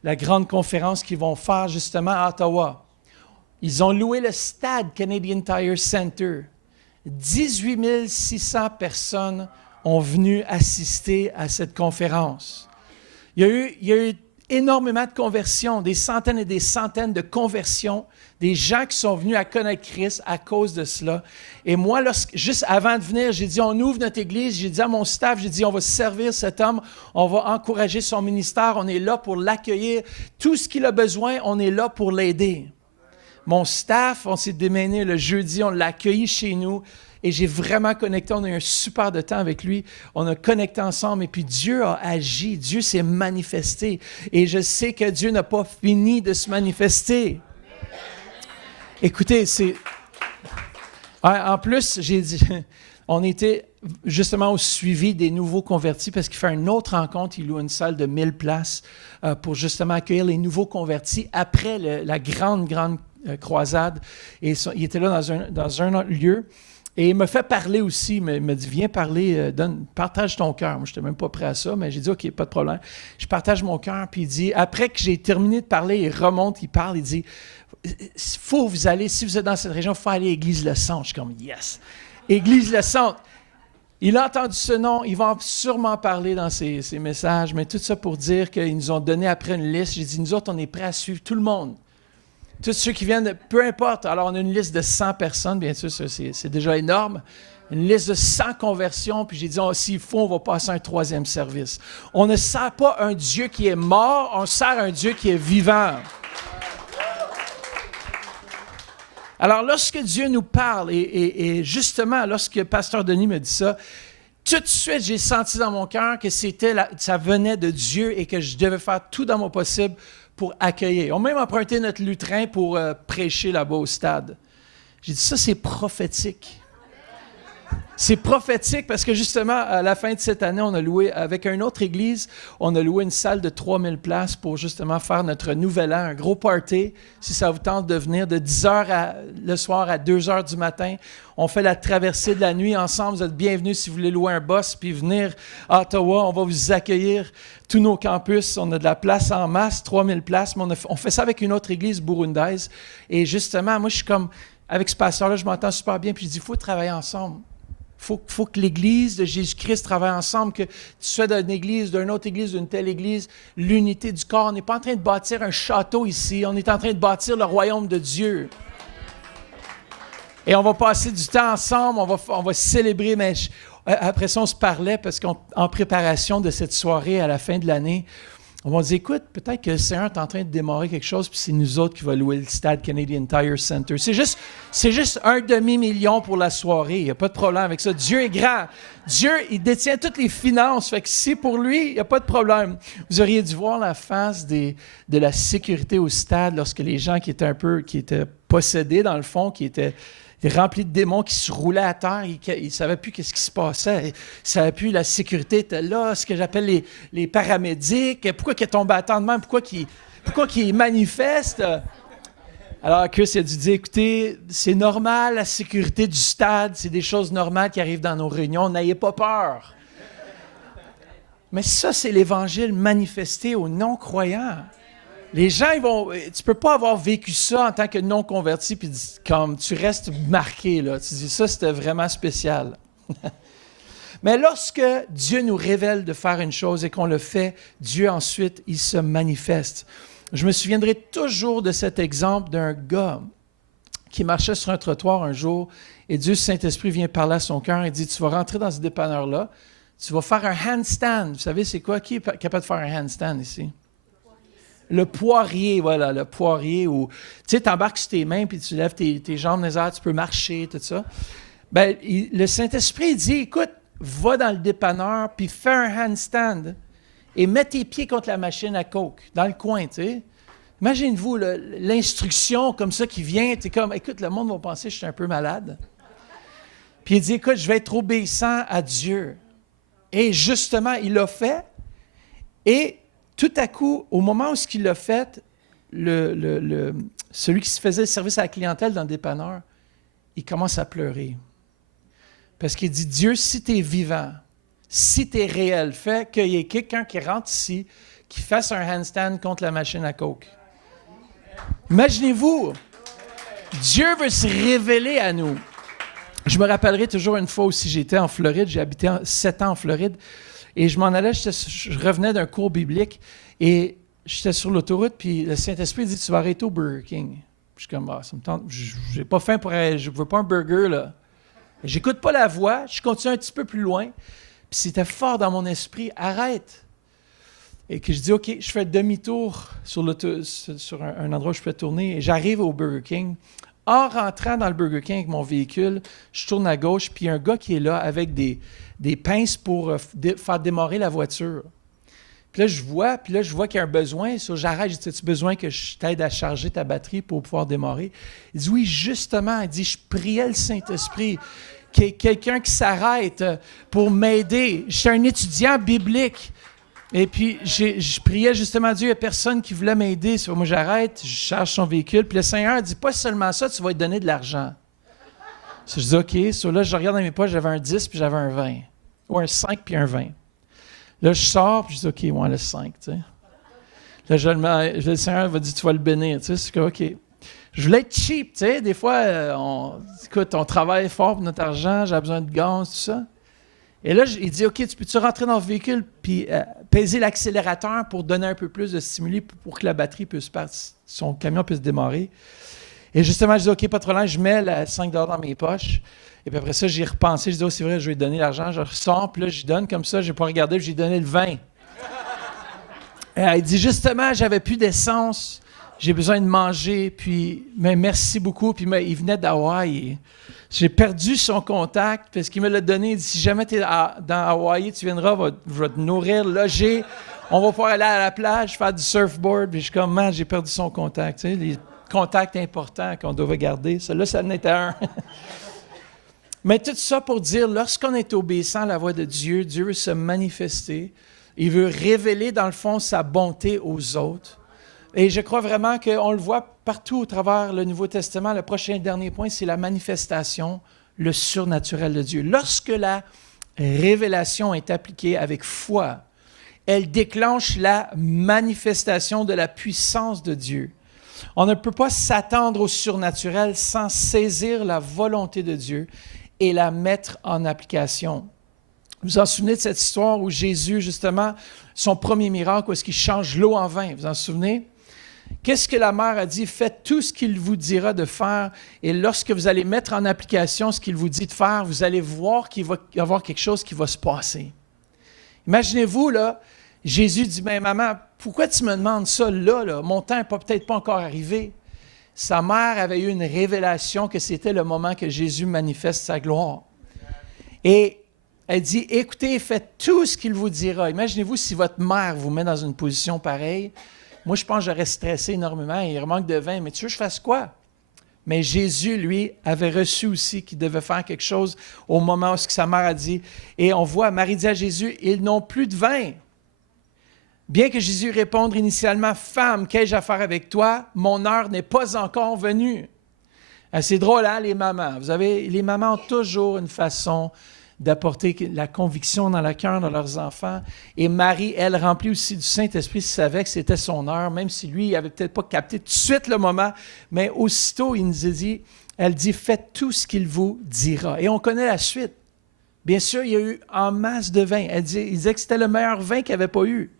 la grande conférence qu'ils vont faire justement à Ottawa. Ils ont loué le stade Canadian Tire Center. 18 600 personnes ont venu assister à cette conférence. Il y a eu énormément de conversions, des centaines et des centaines de conversions, des gens qui sont venus à connaître Christ à cause de cela. Et moi, juste avant de venir, j'ai dit, on ouvre notre église. J'ai dit à mon staff, j'ai dit, on va servir cet homme, on va encourager son ministère, on est là pour l'accueillir. Tout ce qu'il a besoin, on est là pour l'aider. Mon staff, on s'est démêné le jeudi, on l'a accueilli chez nous et j'ai vraiment connecté. On a eu un super de temps avec lui. On a connecté ensemble et puis Dieu a agi. Dieu s'est manifesté. Et je sais que Dieu n'a pas fini de se manifester. Écoutez, en plus, j'ai dit, on était justement au suivi des nouveaux convertis parce qu'il fait une autre rencontre. Il loue une salle de 1000 places pour justement accueillir les nouveaux convertis après la grande croisade. Et il était là dans un lieu. Et il m'a fait parler aussi. Il m'a dit, viens parler, partage ton cœur. Moi, je n'étais même pas prêt à ça, mais j'ai dit, OK, pas de problème. Je partage mon cœur. Puis il dit, après que j'ai terminé de parler, il remonte, il parle, il dit, faut vous aller, si vous êtes dans cette région, il faut aller à Église Le Centre. Je suis comme, yes. Église Le Centre. Il a entendu ce nom, il va sûrement parler dans ses messages, mais tout ça pour dire qu'ils nous ont donné après une liste. J'ai dit, nous autres, on est prêts à suivre tout le monde. Tous ceux qui viennent, peu importe. Alors, on a une liste de 100 personnes, bien sûr, ça, c'est déjà énorme. Une liste de 100 conversions, puis j'ai dit, s'il faut, on va passer un 3e service. On ne sert pas un Dieu qui est mort, on sert un Dieu qui est vivant. Alors, lorsque Dieu nous parle, et justement, lorsque Pasteur Denis me dit ça, tout de suite, j'ai senti dans mon cœur que ça venait de Dieu et que je devais faire tout dans mon possible pour accueillir. On a même emprunté notre lutrin pour prêcher là-bas au stade. J'ai dit, ça, c'est prophétique. C'est prophétique parce que justement, à la fin de cette année, on a loué, avec une autre église, on a loué une salle de 3000 places pour justement faire notre nouvel an, un gros party. Si ça vous tente de venir de 10h le soir à 2h du matin, on fait la traversée de la nuit ensemble. Vous êtes bienvenus si vous voulez louer un bus puis venir à Ottawa. On va vous accueillir. Tous nos campus, on a de la place en masse, 3000 places. Mais on fait ça avec une autre église burundaise. Et justement, moi, je suis comme, avec ce pasteur-là, je m'entends super bien. Puis je dis, il faut travailler ensemble. Il faut que l'Église de Jésus-Christ travaille ensemble, que tu sois d'une église, d'une autre église, d'une telle église, l'unité du corps. On n'est pas en train de bâtir un château ici, on est en train de bâtir le royaume de Dieu. Et on va passer du temps ensemble, on va célébrer, mais après ça, on se parlait parce qu'en préparation de cette soirée à la fin de l'année, on va dire, écoute, peut-être que le Seigneur est en train de démarrer quelque chose, puis c'est nous autres qui va louer le stade Canadian Tire Center. C'est juste un demi-million pour la soirée. Il n'y a pas de problème avec ça. Dieu est grand. Dieu, il détient toutes les finances. Fait que si pour lui, il n'y a pas de problème. Vous auriez dû voir la face de la sécurité au stade lorsque les gens qui étaient possédés dans le fond, qui étaient remplis de démons qui se roulaient à terre, ils ne savaient plus ce qui se passait. Ils ne savaient plus, la sécurité était là, ce que j'appelle les paramédics. Pourquoi ils tombent à terre de même? Pourquoi qu'ils manifestent? Alors Chris a dû dire, écoutez, c'est normal, la sécurité du stade, c'est des choses normales qui arrivent dans nos réunions, n'ayez pas peur. Mais ça, c'est l'Évangile manifesté aux non-croyants. Les gens, tu ne peux pas avoir vécu ça en tant que non-converti, puis comme tu restes marqué, là. Tu dis, ça, c'était vraiment spécial. Mais lorsque Dieu nous révèle de faire une chose et qu'on le fait, Dieu ensuite, il se manifeste. Je me souviendrai toujours de cet exemple d'un gars qui marchait sur un trottoir un jour et Dieu Saint-Esprit vient parler à son cœur et dit, tu vas rentrer dans ce dépanneur-là, tu vas faire un handstand. Vous savez, c'est quoi? Qui est capable de faire un handstand ici? Le poirier, voilà, le poirier où, tu sais, tu embarques sur tes mains puis tu lèves tes jambes dans les airs, tu peux marcher, tout ça. Bien, le Saint-Esprit dit, écoute, va dans le dépanneur puis fais un handstand et mets tes pieds contre la machine à coke, dans le coin, tu sais. Imagine-vous l'instruction comme ça qui vient, tu es comme, écoute, le monde va penser que je suis un peu malade. Puis il dit, écoute, je vais être obéissant à Dieu. Et justement, il l'a fait et tout à coup, au moment où il l'a fait, celui qui se faisait le service à la clientèle dans le dépanneur, il commence à pleurer. Parce qu'il dit, Dieu, si tu es vivant, si tu es réel, fais qu'il y ait quelqu'un qui rentre ici, qui fasse un handstand contre la machine à coke. Imaginez-vous, Dieu veut se révéler à nous. Je me rappellerai toujours une fois aussi, j'étais en Floride, j'ai habité 7 ans en Floride, et je m'en allais, je revenais d'un cours biblique, et j'étais sur l'autoroute, puis le Saint-Esprit dit, tu vas arrêter au Burger King. Je suis comme, ça me tente, j'ai pas faim je veux pas un burger, là. J'écoute pas la voix, je continue un petit peu plus loin, puis c'était fort dans mon esprit, arrête. Et que je dis, OK, je fais demi-tour sur un endroit où je peux tourner, et j'arrive au Burger King. En rentrant dans le Burger King avec mon véhicule, je tourne à gauche, puis il y a un gars qui est là avec des pinces pour faire démarrer la voiture. Puis là, je vois qu'il y a un besoin. J'arrête, je dis, as-tu besoin que je t'aide à charger ta batterie pour pouvoir démarrer? Il dit, oui, justement. Il dit, je priais le Saint-Esprit, qu'il y ait quelqu'un qui s'arrête pour m'aider. Je suis un étudiant biblique. Et puis, je priais justement Dieu, il n'y a personne qui voulait m'aider. Moi, j'arrête, je charge son véhicule. Puis le Seigneur dit, pas seulement ça, tu vas te donner de l'argent. Je dis, OK. Là, je regarde dans mes poches, j'avais un 10 puis j'avais un 20. Ou un 5 puis un 20. Là, je sors, puis je dis, OK, moi, le 5, tu sais. Là, le Seigneur va dire, tu vas le bénir, tu sais. C'est que, OK. Je voulais être cheap, tu sais. Des fois, on travaille fort pour notre argent, j'ai besoin de gaz, tout ça. Et là, il dit, OK, tu peux-tu rentrer dans le véhicule puis peser l'accélérateur pour donner un peu plus de stimuli pour que la batterie puisse son camion puisse démarrer. Et justement, je dis, OK, pas de problème, je mets le 5 $ dans mes poches. Et puis après ça, j'y ai repensé, je dis, oh, c'est vrai, je vais lui donner l'argent. Je ressors, puis là, j'y donne comme ça, je n'ai pas regardé, puis j'ai donné le 20. Et il dit, justement, j'avais plus d'essence, j'ai besoin de manger, puis mais merci beaucoup. Puis il venait d'Hawaï. J'ai perdu son contact parce qu'il me l'a donné. Il dit, si jamais tu es dans Hawaï, tu viendras, je vais te nourrir, loger. On va pouvoir aller à la plage, faire du surfboard, puis je suis comme, man, j'ai perdu son contact. Tu sais, les contacts importants qu'on devait garder. Celui-là, ça en était un. Mais tout ça pour dire, lorsqu'on est obéissant à la voix de Dieu, Dieu veut se manifester. Il veut révéler, dans le fond, sa bonté aux autres. Et je crois vraiment qu'on le voit partout au travers le Nouveau Testament. Le prochain dernier point, c'est la manifestation, le surnaturel de Dieu. Lorsque la révélation est appliquée avec foi, elle déclenche la manifestation de la puissance de Dieu. On ne peut pas s'attendre au surnaturel sans saisir la volonté de Dieu et la mettre en application. Vous vous en souvenez de cette histoire où Jésus, justement, son premier miracle, où est-ce qu'il change l'eau en vin? Vous vous en souvenez? Qu'est-ce que la mère a dit? Faites tout ce qu'il vous dira de faire, et lorsque vous allez mettre en application ce qu'il vous dit de faire, vous allez voir qu'il va y avoir quelque chose qui va se passer. Imaginez-vous, là, Jésus dit, « Ben, maman, pourquoi tu me demandes ça là? Mon temps n'est peut-être pas encore arrivé. » Sa mère avait eu une révélation que c'était le moment que Jésus manifeste sa gloire. Et elle dit, « Écoutez, faites tout ce qu'il vous dira. » Imaginez-vous si votre mère vous met dans une position pareille. Moi, je pense que j'aurais stressé énormément. Il manque de vin, mais tu veux que je fasse quoi? Mais Jésus, lui, avait reçu aussi qu'il devait faire quelque chose au moment où sa mère a dit. Et on voit, Marie dit à Jésus, « Ils n'ont plus de vin. » Bien que Jésus réponde initialement, « Femme, qu'ai-je à faire avec toi? Mon heure n'est pas encore venue. » C'est drôle, hein, les mamans. Vous savez, les mamans ont toujours une façon d'apporter la conviction dans le cœur de leurs enfants. Et Marie, elle, remplie aussi du Saint-Esprit, savait que c'était son heure, même si lui, il n'avait peut-être pas capté tout de suite le moment, mais aussitôt, il nous a dit, elle dit, « Faites tout ce qu'il vous dira. » Et on connaît la suite. Bien sûr, il y a eu en masse de vin. Il disait que c'était le meilleur vin qu'il n'y avait pas eu.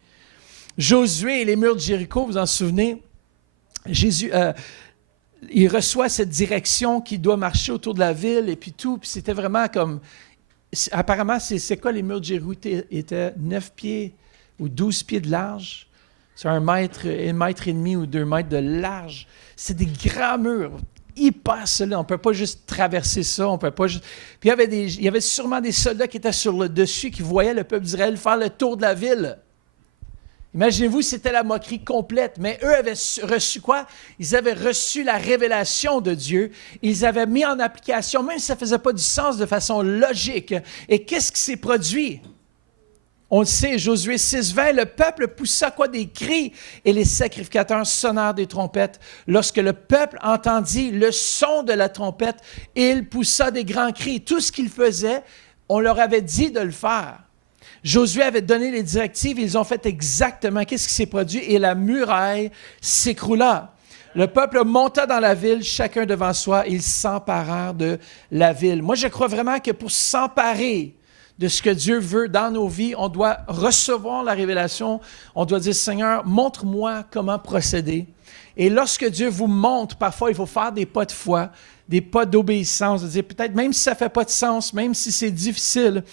Josué et les murs de Jéricho, vous en souvenez? Jésus, il reçoit cette direction qu'il doit marcher autour de la ville et puis tout. Puis c'était vraiment comme... Apparemment, c'est quoi les murs de Jéricho? Étaient 9 pieds ou 12 pieds de large. C'est 1 mètre et demi ou 2 mètres de large. C'est des grands murs, hyper solides. On ne peut pas juste traverser ça. On peut pas juste... Puis il y avait sûrement des soldats qui étaient sur le dessus, qui voyaient le peuple d'Israël faire le tour de la ville. Imaginez-vous, c'était la moquerie complète, mais eux avaient reçu quoi? Ils avaient reçu la révélation de Dieu, ils avaient mis en application, même si ça ne faisait pas du sens de façon logique. Et qu'est-ce qui s'est produit? On le sait, Josué 6:20, le peuple poussa quoi? Des cris, et les sacrificateurs sonnèrent des trompettes. Lorsque le peuple entendit le son de la trompette, il poussa des grands cris. Tout ce qu'ils faisaient, on leur avait dit de le faire. Josué avait donné les directives, ils ont fait exactement qu'est-ce qui s'est produit et la muraille s'écroula. Le peuple monta dans la ville, chacun devant soi, ils s'emparèrent de la ville. Moi, je crois vraiment que pour s'emparer de ce que Dieu veut dans nos vies, on doit recevoir la révélation, on doit dire, Seigneur, montre-moi comment procéder. Et lorsque Dieu vous montre, parfois, il faut faire des pas de foi, des pas d'obéissance, de dire peut-être même si ça ne fait pas de sens, même si c'est difficile,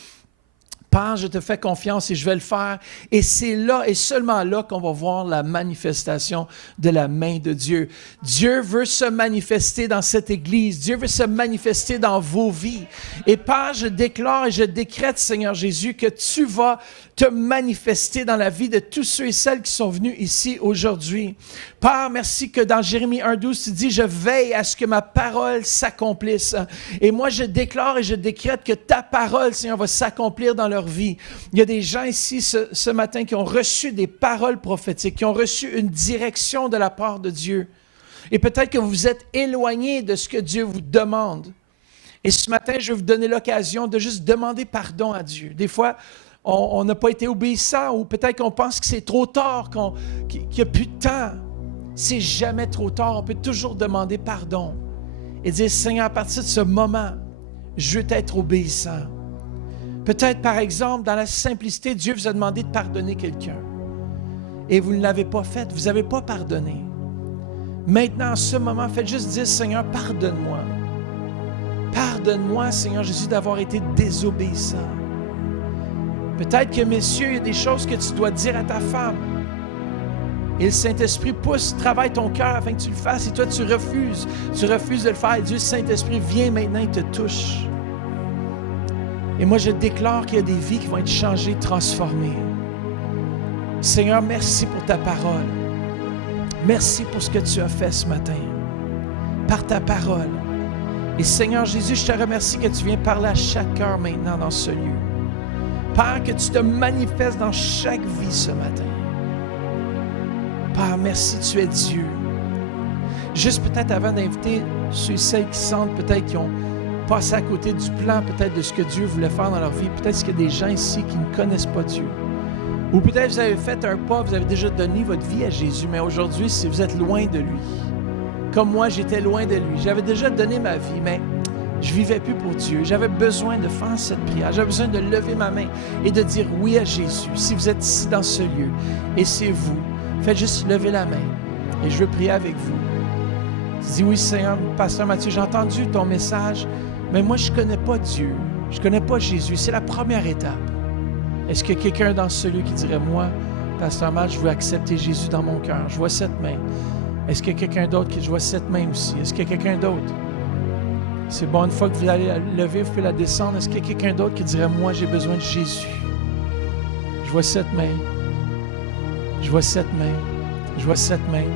Père, je te fais confiance et je vais le faire. Et c'est là et seulement là qu'on va voir la manifestation de la main de Dieu. Dieu veut se manifester dans cette Église. Dieu veut se manifester dans vos vies. Et Père, je déclare et je décrète, Seigneur Jésus, que tu vas te manifester dans la vie de tous ceux et celles qui sont venus ici aujourd'hui. Père, merci que dans Jérémie 1:12, tu dis, je veille à ce que ma parole s'accomplisse. Et moi, je déclare et je décrète que ta parole, Seigneur, va s'accomplir dans leur vie. Il y a des gens ici ce matin qui ont reçu des paroles prophétiques, qui ont reçu une direction de la part de Dieu. Et peut-être que vous vous êtes éloignés de ce que Dieu vous demande. Et ce matin, je vais vous donner l'occasion de juste demander pardon à Dieu. Des fois, on n'a pas été obéissant ou peut-être qu'on pense que c'est trop tard, qu'il n'y a plus de temps. C'est jamais trop tard. On peut toujours demander pardon et dire, Seigneur, à partir de ce moment, je veux être obéissant. Peut-être, par exemple, dans la simplicité, Dieu vous a demandé de pardonner quelqu'un et vous ne l'avez pas fait, vous n'avez pas pardonné. Maintenant, en ce moment, faites juste dire, Seigneur, pardonne-moi. Pardonne-moi, Seigneur Jésus, d'avoir été désobéissant. Peut-être que, messieurs, il y a des choses que tu dois dire à ta femme. Et le Saint-Esprit travaille ton cœur afin que tu le fasses. Et toi, tu refuses de le faire. Et Dieu, Saint-Esprit, viens maintenant et te touche. Et moi, je déclare qu'il y a des vies qui vont être changées, transformées. Seigneur, merci pour ta parole. Merci pour ce que tu as fait ce matin, par ta parole. Et Seigneur Jésus, je te remercie que tu viens parler à chaque cœur maintenant dans ce lieu. Père, que tu te manifestes dans chaque vie ce matin. Père, merci, tu es Dieu. Juste peut-être avant d'inviter ceux et celles qui sentent, peut-être qui ont passé à côté du plan, peut-être de ce que Dieu voulait faire dans leur vie. Peut-être qu'il y a des gens ici qui ne connaissent pas Dieu. Ou peut-être vous avez fait un pas, vous avez déjà donné votre vie à Jésus, mais aujourd'hui, si vous êtes loin de lui, comme moi, j'étais loin de lui. J'avais déjà donné ma vie, mais je ne vivais plus pour Dieu. J'avais besoin de faire cette prière. J'avais besoin de lever ma main et de dire oui à Jésus. Si vous êtes ici dans ce lieu et c'est vous, faites juste lever la main et je veux prier avec vous. Dis oui, Seigneur, Pasteur Mathieu, j'ai entendu ton message, mais moi, je ne connais pas Dieu. Je ne connais pas Jésus. C'est la première étape. Est-ce qu'il y a quelqu'un dans ce lieu qui dirait, moi, Pasteur Matt, je veux accepter Jésus dans mon cœur. Je vois cette main. Est-ce qu'il y a quelqu'un d'autre qui... Je vois cette main aussi. Est-ce qu'il y a quelqu'un d'autre? C'est bon, une fois que vous allez la lever, vous pouvez la descendre. Est-ce qu'il y a quelqu'un d'autre qui dirait, moi, j'ai besoin de Jésus? Je vois cette main. Je vois cette main. Je vois cette main.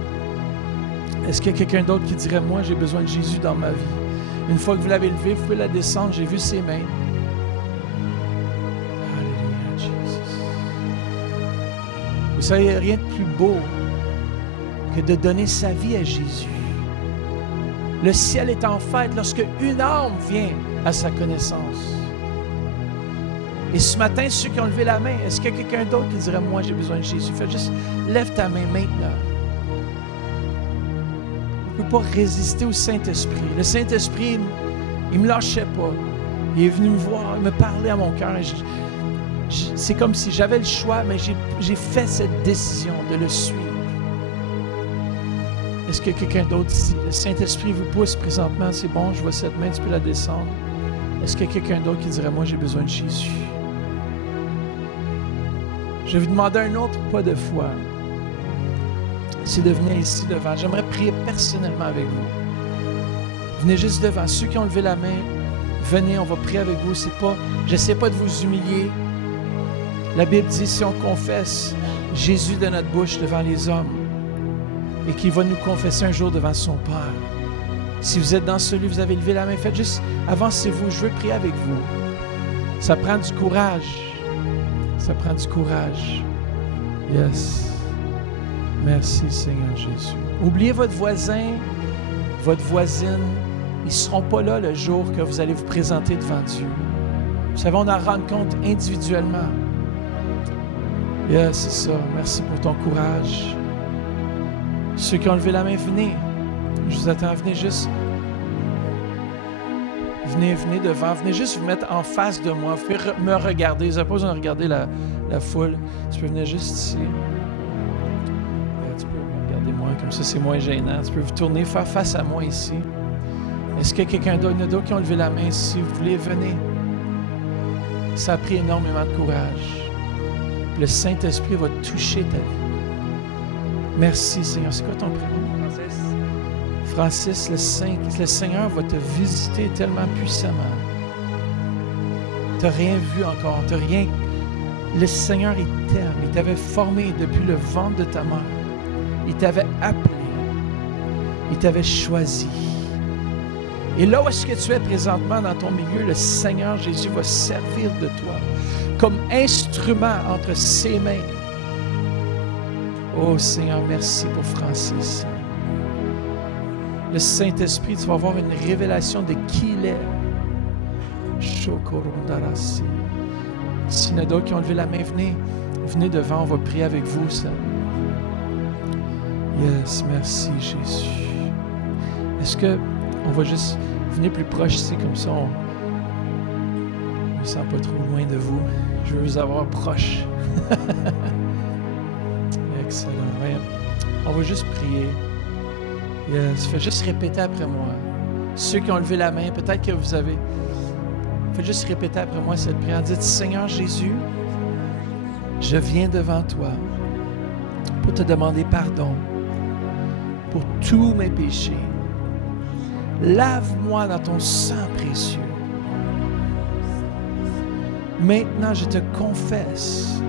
Est-ce qu'il y a quelqu'un d'autre qui dirait, moi, j'ai besoin de Jésus dans ma vie? Une fois que vous l'avez levée, vous pouvez la descendre. J'ai vu ses mains. Alléluia, Jésus. Vous savez, il n'y a rien de plus beau que de donner sa vie à Jésus. Le ciel est en fête lorsque une âme vient à sa connaissance. Et ce matin, ceux qui ont levé la main, est-ce qu'il y a quelqu'un d'autre qui dirait, moi, j'ai besoin de Jésus? Fais juste, lève ta main maintenant. On ne peut pas résister au Saint-Esprit. Le Saint-Esprit, il ne me lâchait pas. Il est venu me voir, il me parlait à mon cœur. C'est comme si j'avais le choix, mais j'ai fait cette décision de le suivre. Est-ce qu'il y a quelqu'un d'autre ici? Le Saint-Esprit vous pousse présentement, c'est bon, je vois cette main, tu peux la descendre. Est-ce qu'il y a quelqu'un d'autre qui dirait, moi, j'ai besoin de Jésus? Je vais vous demander un autre pas de foi. C'est de venir ici devant. J'aimerais prier personnellement avec vous. Venez juste devant. Ceux qui ont levé la main, venez, on va prier avec vous. Je n'essaie pas de vous humilier. La Bible dit, si on confesse Jésus de notre bouche devant les hommes, et qu'il va nous confesser un jour devant son Père. Si vous êtes dans ce lieu, vous avez levé la main, faites juste, avancez-vous, je veux prier avec vous. Ça prend du courage. Ça prend du courage. Yes. Merci, Seigneur Jésus. Oubliez votre voisin, votre voisine. Ils ne seront pas là le jour que vous allez vous présenter devant Dieu. Vous savez, on en rend compte individuellement. Yes, c'est ça. Merci pour ton courage. Ceux qui ont levé la main, venez. Je vous attends, venez juste. Venez devant. Venez juste vous mettre en face de moi. Vous pouvez me regarder. Vous n'avez pas besoin de regarder la foule. Tu peux venir juste ici. Tu peux me regarder moi, comme ça c'est moins gênant. Tu peux vous tourner, faire face à moi ici. Est-ce qu'il y a quelqu'un d'autre? Il y en a d'autres qui ont levé la main. Si vous voulez, venez. Ça a pris énormément de courage. Le Saint-Esprit va toucher ta vie. Merci, Seigneur. C'est quoi ton prénom? Francis, le Seigneur va te visiter tellement puissamment. Tu n'as rien vu encore. T'as rien. Le Seigneur, il t'aime. Il t'avait formé depuis le ventre de ta mère. Il t'avait appelé. Il t'avait choisi. Et là où est-ce que tu es présentement dans ton milieu, le Seigneur Jésus va servir de toi comme instrument entre ses mains. Oh Seigneur, merci pour Francis. Le Saint-Esprit, tu vas avoir une révélation de qui il est. Shokorondarasi. S'il y en a d'autres qui ont levé la main, venez devant, on va prier avec vous. Ça. Yes, merci Jésus. Est-ce qu'on va juste venir plus proche, c'est comme ça, on ne me sent pas trop loin de vous. Je veux vous avoir proche. Excellent. Ouais. On va juste prier. Yes. Faites juste répéter après moi. Ceux qui ont levé la main, peut-être que vous avez... Faites juste répéter après moi cette prière. Dites, Seigneur Jésus, je viens devant toi pour te demander pardon pour tous mes péchés. Lave-moi dans ton sang précieux. Maintenant, je te confesse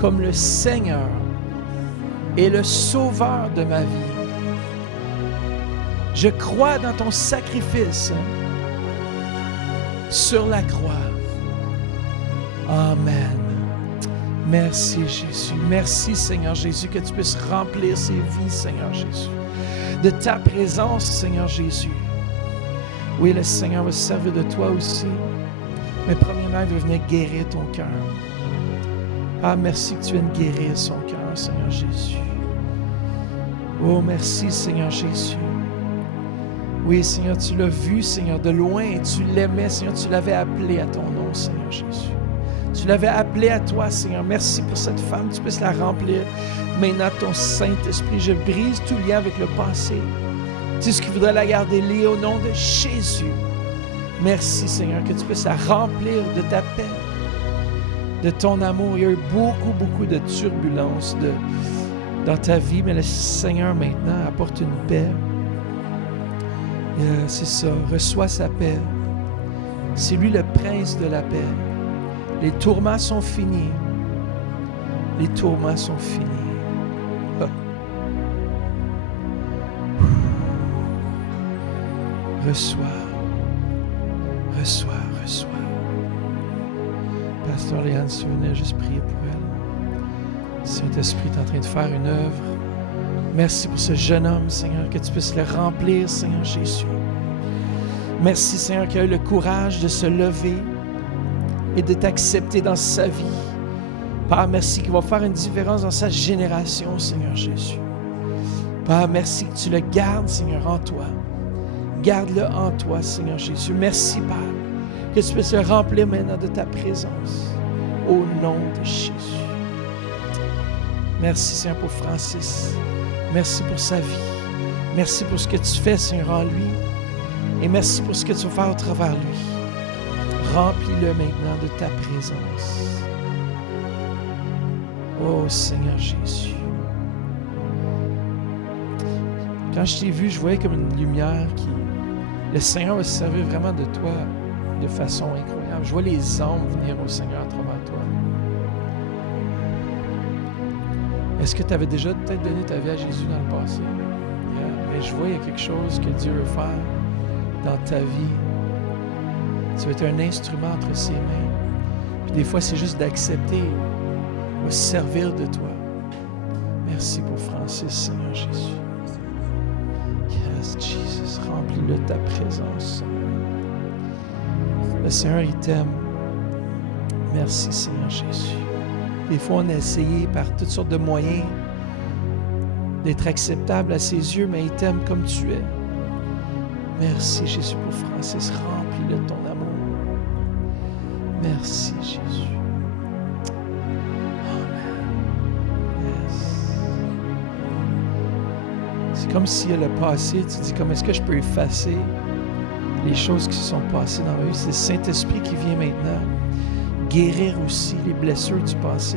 comme le Seigneur et le Sauveur de ma vie. Je crois dans ton sacrifice sur la croix. Amen. Merci Jésus. Merci Seigneur Jésus, que tu puisses remplir ces vies, Seigneur Jésus, de ta présence, Seigneur Jésus. Oui, le Seigneur va se servir de toi aussi, mais premièrement, il veut venir guérir ton cœur. Ah, merci que tu viennes guérir son cœur, Seigneur Jésus. Oh, merci Seigneur Jésus. Oui, Seigneur, tu l'as vu, Seigneur, de loin, et tu l'aimais, Seigneur, tu l'avais appelé à ton nom, Seigneur Jésus. Tu l'avais appelé à toi, Seigneur. Merci pour cette femme. Tu puisses la remplir maintenant de ton Saint-Esprit. Je brise tout lien avec le passé. Tu sais ce qui voudrait la garder liée au nom de Jésus. Merci, Seigneur, que tu puisses la remplir de ta paix, de ton amour. Il y a eu beaucoup de turbulences dans ta vie, mais le Seigneur, maintenant, apporte une paix. C'est ça. Reçois sa paix. C'est lui le prince de la paix. Les tourments sont finis. Les tourments sont finis. Ah. Reçois. Pasteur Léane, si tu venais juste prier pour elle. Saint-Esprit est en train de faire une œuvre. Merci pour ce jeune homme, Seigneur, que tu puisses le remplir, Seigneur Jésus. Merci, Seigneur, qu'il a eu le courage de se lever et de t'accepter dans sa vie. Père, merci qu'il va faire une différence dans sa génération, Seigneur Jésus. Père, merci que tu le gardes, Seigneur, en toi. Garde-le en toi, Seigneur Jésus. Merci, Père, que tu puisses le remplir maintenant de ta présence. Au nom de Jésus. Merci, Seigneur, pour Francis. Merci pour sa vie. Merci pour ce que tu fais, Seigneur, en lui. Et merci pour ce que tu vas faire au travers de lui. Remplis-le maintenant de ta présence. Oh Seigneur Jésus. Quand je t'ai vu, je voyais comme une lumière qui... Le Seigneur va se servir vraiment de toi de façon incroyable. Je vois les anges venir au Seigneur à travers toi. Est-ce que tu avais déjà peut-être donné ta vie à Jésus dans le passé? Mais je vois qu'il y a quelque chose que Dieu veut faire dans ta vie. Tu vas être un instrument entre ses mains. Puis des fois, c'est juste d'accepter, de se servir de toi. Merci pour Francis, Seigneur Jésus. Yes, Jesus, remplis-le de ta présence, Seigneur. Le Seigneur, il t'aime. Merci, Seigneur Jésus. Des fois, on a essayé par toutes sortes de moyens d'être acceptable à ses yeux, mais il t'aime comme tu es. Merci, Jésus, pour Francis. Remplis-le de ton amour. Merci, Jésus. Amen. Yes. C'est comme si le passé, tu dis, comment est-ce que je peux effacer les choses qui se sont passées dans ma vie? C'est le Saint-Esprit qui vient maintenant guérir aussi les blessures du passé.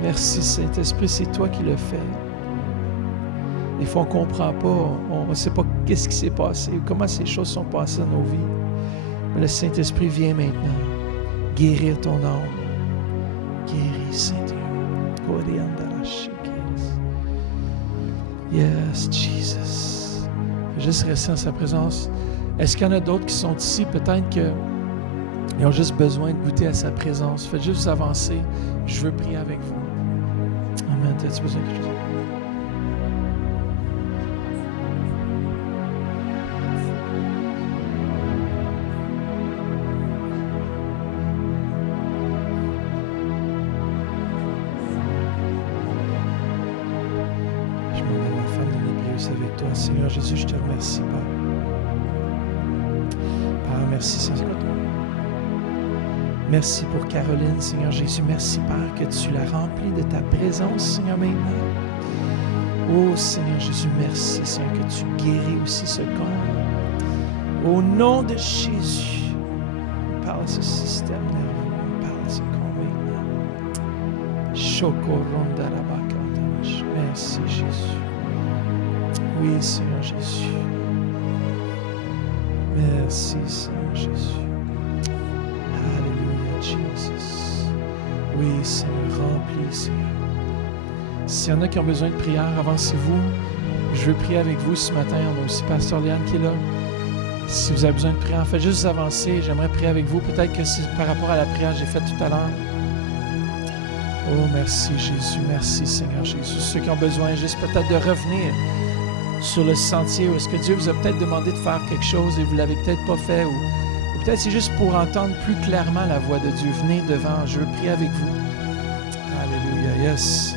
Merci, Saint-Esprit, c'est toi qui le fais. Des fois, on ne comprend pas, on ne sait pas qu'est-ce qui s'est passé, comment ces choses sont passées dans nos vies. Mais le Saint-Esprit vient maintenant guérir ton âme. Guéris, Saint-Dieu. Yes, Jesus. Juste rester en sa présence. Est-ce qu'il y en a d'autres qui sont ici? Peut-être qu'ils ont juste besoin de goûter à sa présence. Faites juste avancer. Je veux prier avec vous. Amen. T'as-tu besoin de quelque chose? Avec toi, Seigneur Jésus, je te remercie, Père. Père, merci, Seigneur. Merci pour Caroline, Seigneur Jésus. Merci, Père, que tu l'as remplie de ta présence, Seigneur, maintenant. Oh, Seigneur Jésus, merci, Seigneur, que tu guéris aussi ce corps. Au nom de Jésus, parle à ce système nerveux, parle à ce corps maintenant. Merci, Jésus. Oui, Seigneur Jésus. Merci, Seigneur Jésus. Alléluia, Jesus. Oui, Seigneur, remplis, Seigneur. S'il y en a qui ont besoin de prière, avancez-vous. Je veux prier avec vous ce matin. On a aussi Pasteur Liane qui est là. Si vous avez besoin de prière, faites juste avancer. J'aimerais prier avec vous. Peut-être que c'est par rapport à la prière que j'ai faite tout à l'heure. Oh, merci Jésus. Merci Seigneur Jésus. Ceux qui ont besoin juste peut-être de revenir sur le sentier où est-ce que Dieu vous a peut-être demandé de faire quelque chose et vous ne l'avez peut-être pas fait, ou peut-être c'est juste pour entendre plus clairement la voix de Dieu. Venez devant, je veux prier avec vous. Alléluia, yes.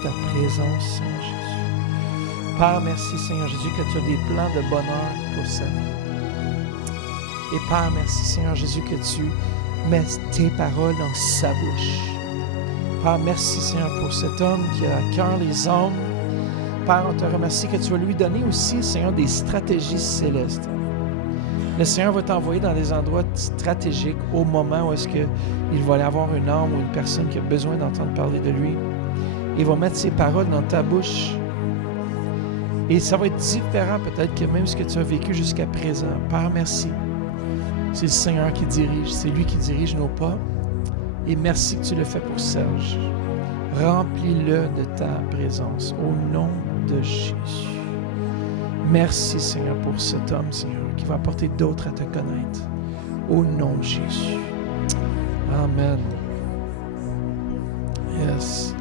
Ta présence, Seigneur Jésus. Père, merci, Seigneur Jésus, que tu as des plans de bonheur pour sa vie. Et Père, merci, Seigneur Jésus, que tu mets tes paroles dans sa bouche. Père, merci, Seigneur, pour cet homme qui a à cœur les hommes. Père, on te remercie que tu vas lui donner aussi, Seigneur, des stratégies célestes. Le Seigneur va t'envoyer dans des endroits stratégiques au moment où est-ce qu'il va aller avoir un homme ou une personne qui a besoin d'entendre parler de lui. Il va mettre ses paroles dans ta bouche. Et ça va être différent peut-être que même ce que tu as vécu jusqu'à présent. Père, merci. C'est le Seigneur qui dirige. C'est lui qui dirige nos pas. Et merci que tu le fais pour Serge. Remplis-le de ta présence au nom de Jésus. Merci, Seigneur, pour cet homme, Seigneur, qui va apporter d'autres à te connaître. Au nom de Jésus. Amen. Yes.